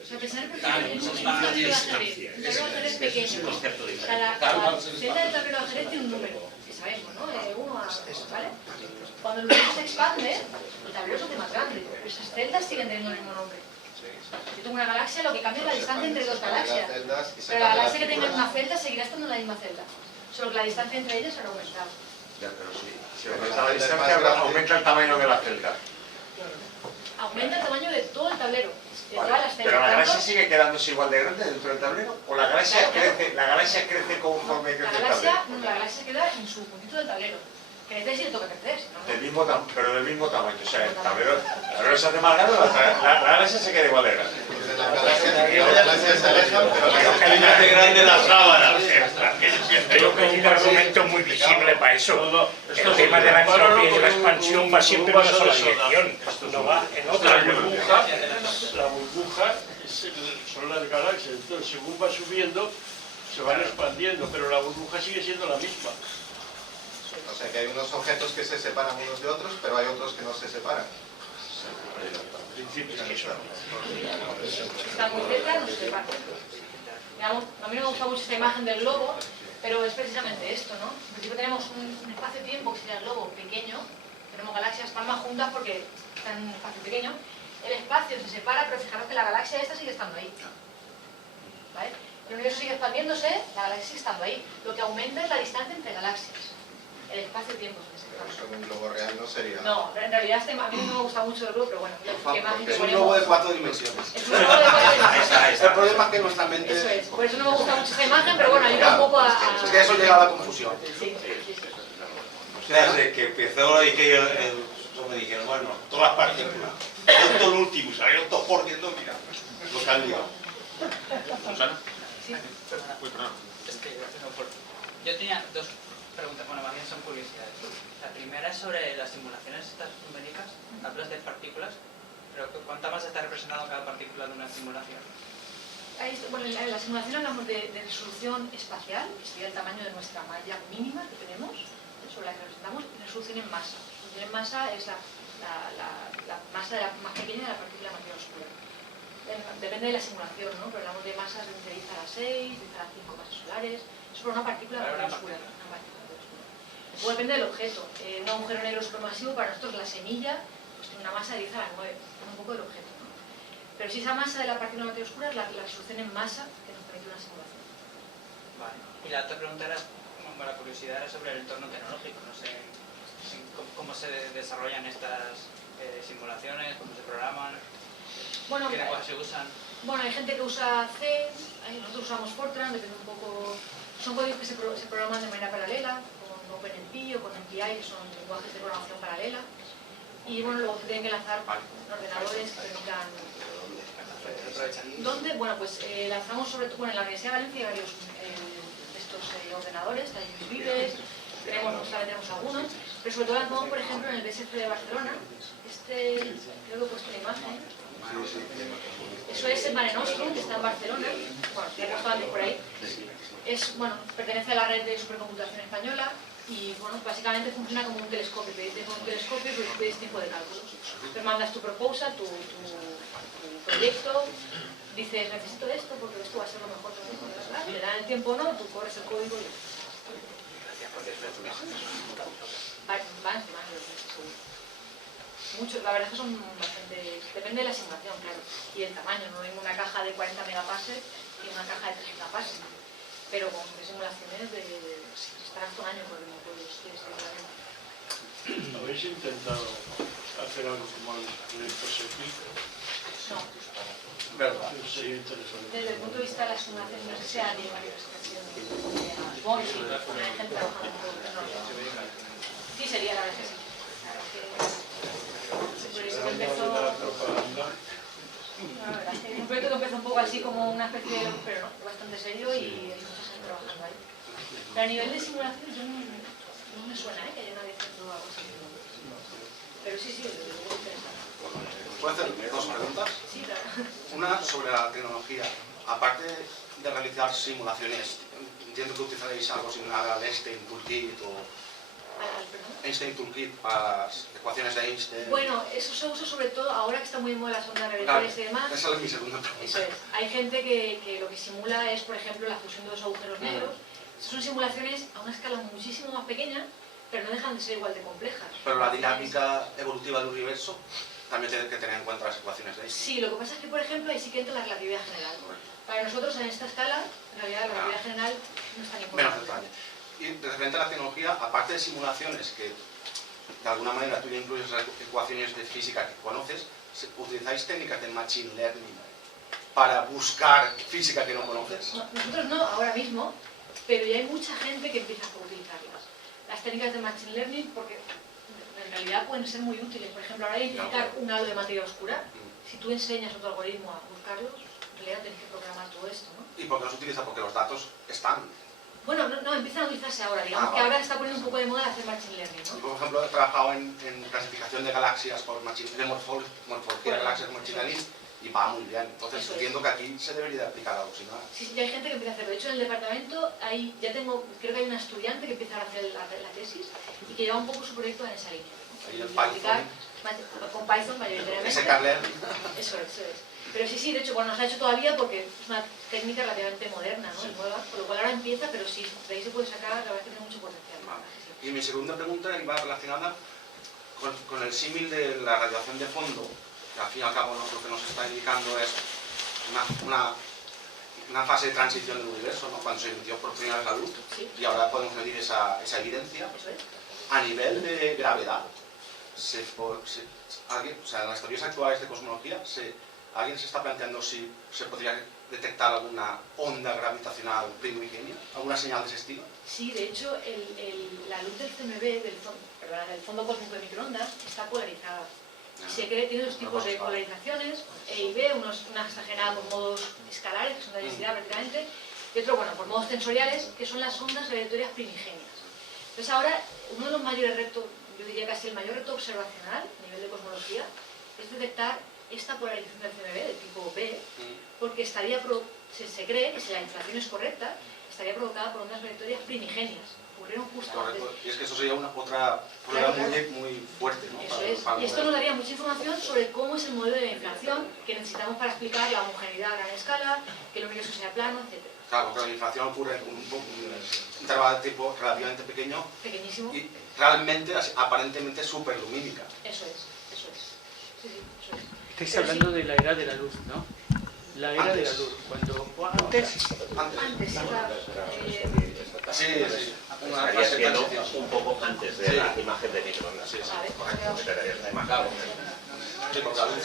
O sea, pensar, por ejemplo, en un tablero de ajedrez. Un tablero de ajedrez pequeño. Cada celda del tablero de ajedrez tiene un número, que sabemos, ¿no? De 1 a 2, ¿vale? Cuando el universo se expande, el tablero se hace más grande, pero esas celdas siguen teniendo el mismo nombre. Yo tengo una galaxia, lo que cambia es la distancia entre dos galaxias. Pero la galaxia que tenga en una celda seguirá estando en la misma celda. Solo que la distancia entre ellas habrá aumentado. Ya, pero si aumenta la distancia, aumenta el tamaño de la celda. Aumenta el tamaño de todo el tablero, de todas las celdas. ¿Pero la galaxia sigue quedándose igual de grande dentro del tablero? ¿O la galaxia crece conforme crece el tablero? La galaxia queda en su puntito del tablero. Crece si le toca crecer. Pero del mismo tamaño. O sea, el tablero se hace más grande, la galaxia se queda igual de grande. Las galaxias se alejan, pero la hace grande la sábana. Creo que hay un argumento muy visible para eso. El tema de la entropía y de la expansión va siempre en una sola dirección, no va en otra. La burbuja son las galaxias, entonces según va subiendo se van expandiendo, pero la burbuja sigue siendo la misma. O sea que hay unos objetos que se separan unos de otros, pero hay otros que no se separan. Está muy cerca, no se separa. A mí no me gusta mucho esta imagen del globo, pero es precisamente esto, ¿no? En principio tenemos un espacio-tiempo que sería el globo pequeño, tenemos galaxias palmas juntas porque están en un espacio pequeño. El espacio se separa, pero fijaros que la galaxia esta sigue estando ahí. ¿Vale? El universo sigue expandiéndose, la galaxia sigue estando ahí. Lo que aumenta es la distancia entre galaxias. El espacio-tiempo es que se separa. Pero un globo real no sería... No, en realidad a mí no me gusta mucho el globo, pero bueno, ¿qué más? Es un globo de 4 dimensiones. Es un globo de 4 dimensiones. El problema es que nuestra mente... Eso es, por eso no me gusta mucho esta imagen, pero bueno, ayuda un poco a... Es que eso llega a la confusión. Sí. O sea, desde que empezó y que me dijeron, bueno, todas las partículas, esto el último, salieron todos corriendo, mira, lo que han liado. ¿Susana? Sí. Uy, perdón. Es que yo tenía dos preguntas, bueno, más bien son curiosidades. La primera es sobre las simulaciones estas numéricas, hablas de partículas, pero ¿cuánta masa está representado cada partícula de una simulación? Bueno, en la simulación hablamos de resolución espacial, que sería el tamaño de nuestra malla mínima que tenemos, sobre la que representamos, y resolución en masa. Resolución en masa es la masa más pequeña de la partícula más oscura. Depende de la simulación, ¿no? Pero hablamos de masas de entre 10 a la 6, 10 a la 5 masas solares, eso es una partícula más oscura. Luego depende del objeto. Un agujero negro supermasivo, para nosotros la semilla, pues tiene una masa de 10 a la 9, depende un poco del objeto, ¿no? Pero si esa masa de la partícula de materia oscura es la resolución en masa que nos permite una simulación. Vale. Y la otra pregunta era, bueno, la curiosidad era sobre el entorno tecnológico, no sé cómo se desarrollan estas simulaciones, cómo se programan, bueno, qué lenguajes se usan. Bueno, hay gente que usa C, nosotros usamos Fortran, depende un poco... Son códigos que se programan de manera paralela, con OpenMP o con MPI, que son lenguajes de programación paralela. Y bueno, luego se tienen que lanzar ordenadores que permitan... ¿Dónde? Bueno, pues lanzamos sobre todo... Bueno, en la Universidad de Valencia hay varios estos ordenadores, hay Vives, tenemos algunos, pero sobre todo lanzamos, por ejemplo, en el BSC de Barcelona. Creo que he puesto la imagen. Eso es en Mare Nostrum, que está en Barcelona. Bueno, he puesto antes por ahí. Bueno, pertenece a la red de supercomputación española y bueno, básicamente funciona como un telescopio. Pedís un telescopio y pedís tiempo de cálculos. Te mandas tu proposal, tu proyecto, dices necesito esto porque esto va a ser lo mejor que te dan el tiempo o no, tú corres el código y muchos, la verdad es que son bastante... Depende de la simulación, claro, y el tamaño. No hay una caja de 40 megapases y una caja de 3 megapases. Pero con simulaciones de estar hasta un año por el motor. ¿Habéis intentado hacer algo como el proyecto SEPI? No. ¿Verdad? Sería interesante. Desde el punto de vista de la simulación, no sé si hay varias extracciones. Supongo que sí, hay gente trabajando en todo. Sí, sería, la verdad que sí. Un proyecto que empezó un poco así como una especie de... pero no, bastante serio y hay mucha gente trabajando ahí. Pero a nivel de simulación yo no me suena que haya nadie haciendo algo así. Pero sí, desde luego interesante. ¿Puedo hacer dos preguntas? Sí, claro. Una sobre la tecnología. Aparte de realizar simulaciones, entiendo que utilizaréis algo similar al Einstein Toolkit o... Einstein Toolkit para las ecuaciones de Einstein. Bueno, eso se usa sobre todo ahora que está muy de moda las ondas radiales y demás. Esa es mi segunda pregunta. Eso es. Hay gente que lo que simula es, por ejemplo, la fusión de dos agujeros negros. Son simulaciones a una escala muchísimo más pequeña, pero no dejan de ser igual de complejas. Pero la dinámica evolutiva del universo también tiene que tener en cuenta las ecuaciones de Einstein. Sí, lo que pasa es que, por ejemplo, ahí sí que entra la relatividad general. Para nosotros, en esta escala, en realidad la relatividad general no es tan importante. Menos detalle. Y referente a la tecnología, aparte de simulaciones que de alguna manera tú ya incluyes las ecuaciones de física que conoces, ¿utilizáis técnicas de machine learning para buscar física que no conoces? No, nosotros no, ahora mismo, pero ya hay mucha gente que empieza a utilizarlas. Las técnicas de machine learning, porque en realidad pueden ser muy útiles. Por ejemplo, ahora identificar un halo de materia oscura, si tú enseñas a tu algoritmo a buscarlos, en realidad tienes que programar todo esto, ¿no? ¿Y por qué no se utiliza? Porque los datos están. Bueno, no, empiezan a utilizarse ahora, digamos que ahora está poniendo un poco de moda hacer machine learning, ¿no? Por ejemplo, he trabajado en clasificación de galaxias por de morfología de galaxias machine learning y va muy bien. Entonces entiendo que aquí se debería aplicar algo similar. Sí, ya hay gente que empieza a hacerlo. De hecho, en el departamento creo que hay una estudiante que empieza a hacer la tesis y que lleva un poco su proyecto en esa línea, ¿no? Ahí el Python. Con Python mayoritariamente. Ese Carler. Eso es. Pero sí, de hecho, bueno, no se ha hecho todavía porque es una técnica relativamente moderna, ¿no? Sí. Nueva, por lo cual ahora empieza, pero sí, de ahí se puede sacar, la verdad que tiene mucho potencial. Vale. Y mi segunda pregunta iba relacionada con el símil de la radiación de fondo, que al fin y al cabo lo que nos está indicando es una fase de transición del universo, ¿no? Cuando se emitió por primera vez la luz, sí. Y ahora podemos medir esa evidencia. Eso es. A nivel de gravedad, en las teorías actuales de cosmología, ¿alguien se está planteando si se podría detectar alguna onda gravitacional primigenia? ¿Alguna señal de ese estilo? Sí, de hecho, la luz del CMB, del fondo cósmico de microondas, está polarizada. Se cree que tiene dos tipos de polarizaciones, E y B, una exagerada por modos escalares, que son de densidad prácticamente, y otro, por modos tensoriales, que son las ondas gravitatorias primigenias. Entonces ahora, uno de los mayores retos, yo diría casi el mayor reto observacional a nivel de cosmología, es detectar esta polarización del CMB, del tipo B, porque se cree que si la inflación es correcta, estaría provocada por ondas gravitatorias primigenias. Ocurrieron justo antes. Y es que eso sería otra prueba muy fuerte, ¿no? Eso es. Y esto nos daría mucha información sobre cómo es el modelo de la inflación que necesitamos para explicar la homogeneidad a gran escala, que el universo sea plano, etc. Claro, porque la inflación ocurre en un intervalo de tiempo relativamente pequeño. Pequeñísimo. Y realmente, aparentemente, súper lumínica. Eso es. Sí, eso es. Estáis hablando de la era de la luz, ¿no? La era de la luz, cuando antes. Sí, estarías viendo un poco antes de la imagen de microondas. Sí, correcto. Te darías una imagen. Sí, porque la luz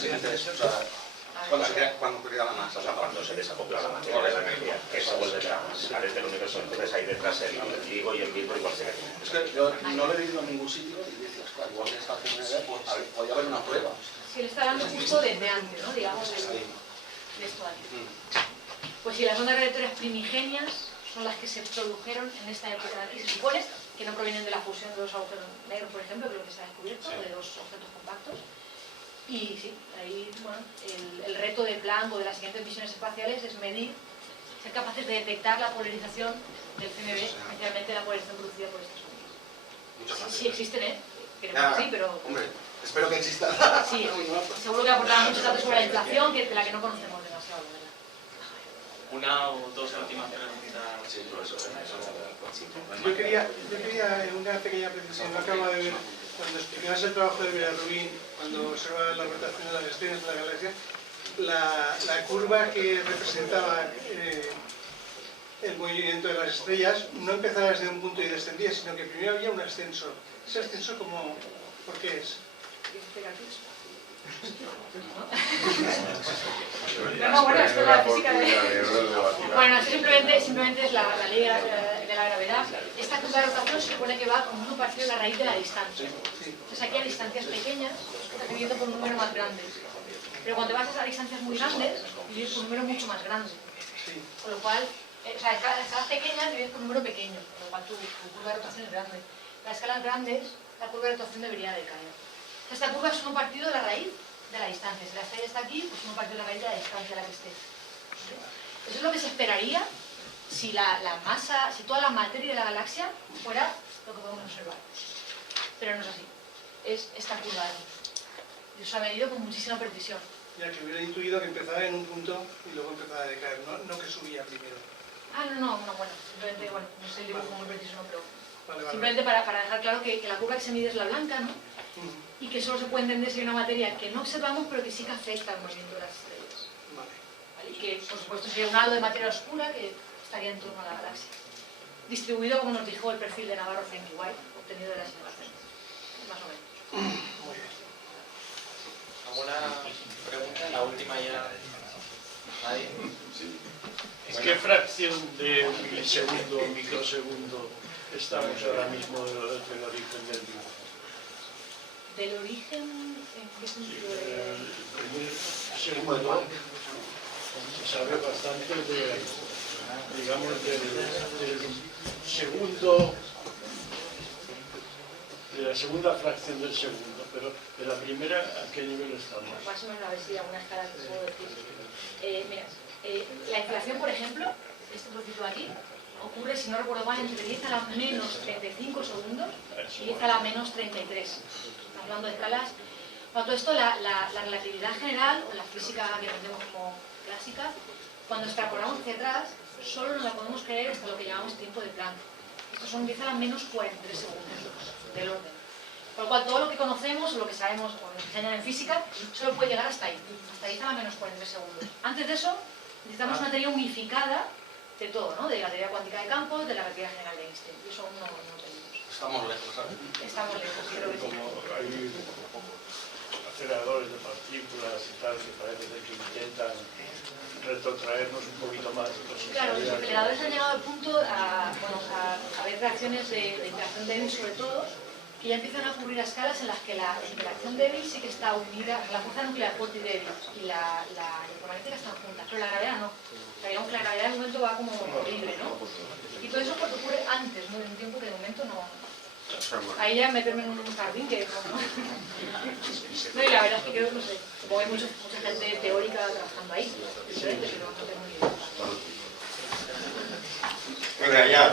cuando crea la masa. O sea, cuando se desacopla la materia de la energía, que se vuelve a desde el universo, entonces ahí detrás el LIGO y el vibro igual se ve. Es que yo no lo he leído en ningún sitio y decías, claro, igual que esta primera idea, pues podría haber una prueba. Si le está dando justo desde antes, ¿no? Digamos, de esto de aquí. Pues si las ondas radiatorias primigenias son las que se produjeron en esta época de aquí, se supone que no provienen de la fusión de dos agujeros negros, por ejemplo, que es lo que se ha descubierto, de dos objetos compactos. Y sí, ahí bueno, el reto de Planck o de las siguientes misiones espaciales es medir, ser capaces de detectar la polarización del CMB, especialmente la polarización producida por estas ondas. Muchas gracias. Sí existen, ¿eh? Creo que sí, pero... Hombre, espero que exista. Sí, seguro que aportarán muchos datos sobre la inflación de la que no conocemos demasiado, la verdad. Una o dos últimas preguntas. Sí, por eso. Yo quería una pequeña precisión. No acabo de ver, cuando explicabas el trabajo de Villarrubín, cuando observaba la rotación de las estrellas de la galaxia, la curva que representaba el movimiento de las estrellas no empezaba desde un punto y descendía, sino que primero había un ascenso. ¿Ese ascenso por qué es? No, bueno, esto es la física de... Bueno, esto simplemente es la ley de la gravedad. Esta curva de rotación se supone que va con un partido de la raíz de la distancia. Entonces aquí a distancias pequeñas estás viviendo por un número más grande. Pero cuando vas a distancias muy grandes, vives por un número mucho más grande. Con lo cual, o sea, a escalas pequeñas vives por un número pequeño, con lo cual tu curva de rotación es grande. A escalas grandes, la curva de rotación debería decaer. Esta curva es un partido de la raíz de la distancia. Si la estrella está aquí, pues un partido de la raíz de la distancia a la que esté. Eso es lo que se esperaría si si toda la materia de la galaxia fuera lo que podemos observar. Pero no es así. Es esta curva de luz. Y eso se ha medido con muchísima precisión. Ya que hubiera intuido que empezaba en un punto y luego empezaba a decaer, no que subía primero. No, bueno, simplemente, bueno, no sé el dibujo muy preciso, no, pero Vale. simplemente para dejar claro que la curva que se mide es la blanca, ¿no? Y que solo se puede entender si hay una materia que no observamos, pero que sí que afecta al movimiento de las estrellas. ¿Vale? Y que, por supuesto, sería un halo de materia oscura que estaría en torno a la galaxia. Distribuido, como nos dijo el perfil de Navarro-Frankie White, obtenido de las simulaciones. Más o menos. Muy bien. ¿Alguna pregunta? La última ya... ¿Nadie? ¿Qué fracción de milisegundo o microsegundo estamos ahora mismo del origen del dibujo? ¿Del origen? ¿En qué sentido? El primer segundo se sabe bastante digamos, del segundo, de la segunda fracción del segundo, pero de la primera, ¿a qué nivel estamos? Más o menos a ver si alguna escala que puedo decir. Mira, la inflación, por ejemplo, este trocito aquí, ocurre, si no recuerdo mal, entre 10 a la menos 35 segundos y 10 a la menos 33. Estamos hablando de escalas. Cuando esto, la relatividad general, o la física que entendemos como clásica, cuando extrapolamos hacia atrás, solo nos la podemos creer hasta lo que llamamos tiempo de Planck. Estos son 10 a la menos 43 segundos del orden. Por lo cual, todo lo que conocemos, o lo que sabemos, o nos enseñan en física, solo puede llegar hasta ahí, hasta 10 a la menos 43 segundos. Antes de eso, necesitamos una teoría unificada de todo, ¿no? De la teoría cuántica de campos, de la relatividad general de Einstein. Y eso aún no tenemos. Estamos lejos, ¿sabes? Estamos lejos, creo que sí. Como hay aceleradores de partículas y tal, que parece que intentan retrotraernos un poquito más. Claro, los aceleradores han llegado al punto a ver reacciones de interacción débil sobre todo, que ya empiezan a ocurrir a escalas en las que la interacción débil sí que está unida, la fuerza nuclear fuerte y débil y la electromagnética están juntas, pero la gravedad no. O sea, digamos que la gravedad en un momento va como libre, ¿no? Y todo eso porque ocurre antes, ¿no? En un tiempo que de momento no... Ahí ya meterme en un jardín que no, y la verdad es que creo que no sé, supongo que hay mucha gente teórica trabajando ahí, diferente, pero no tengo ni idea. Venga, ya,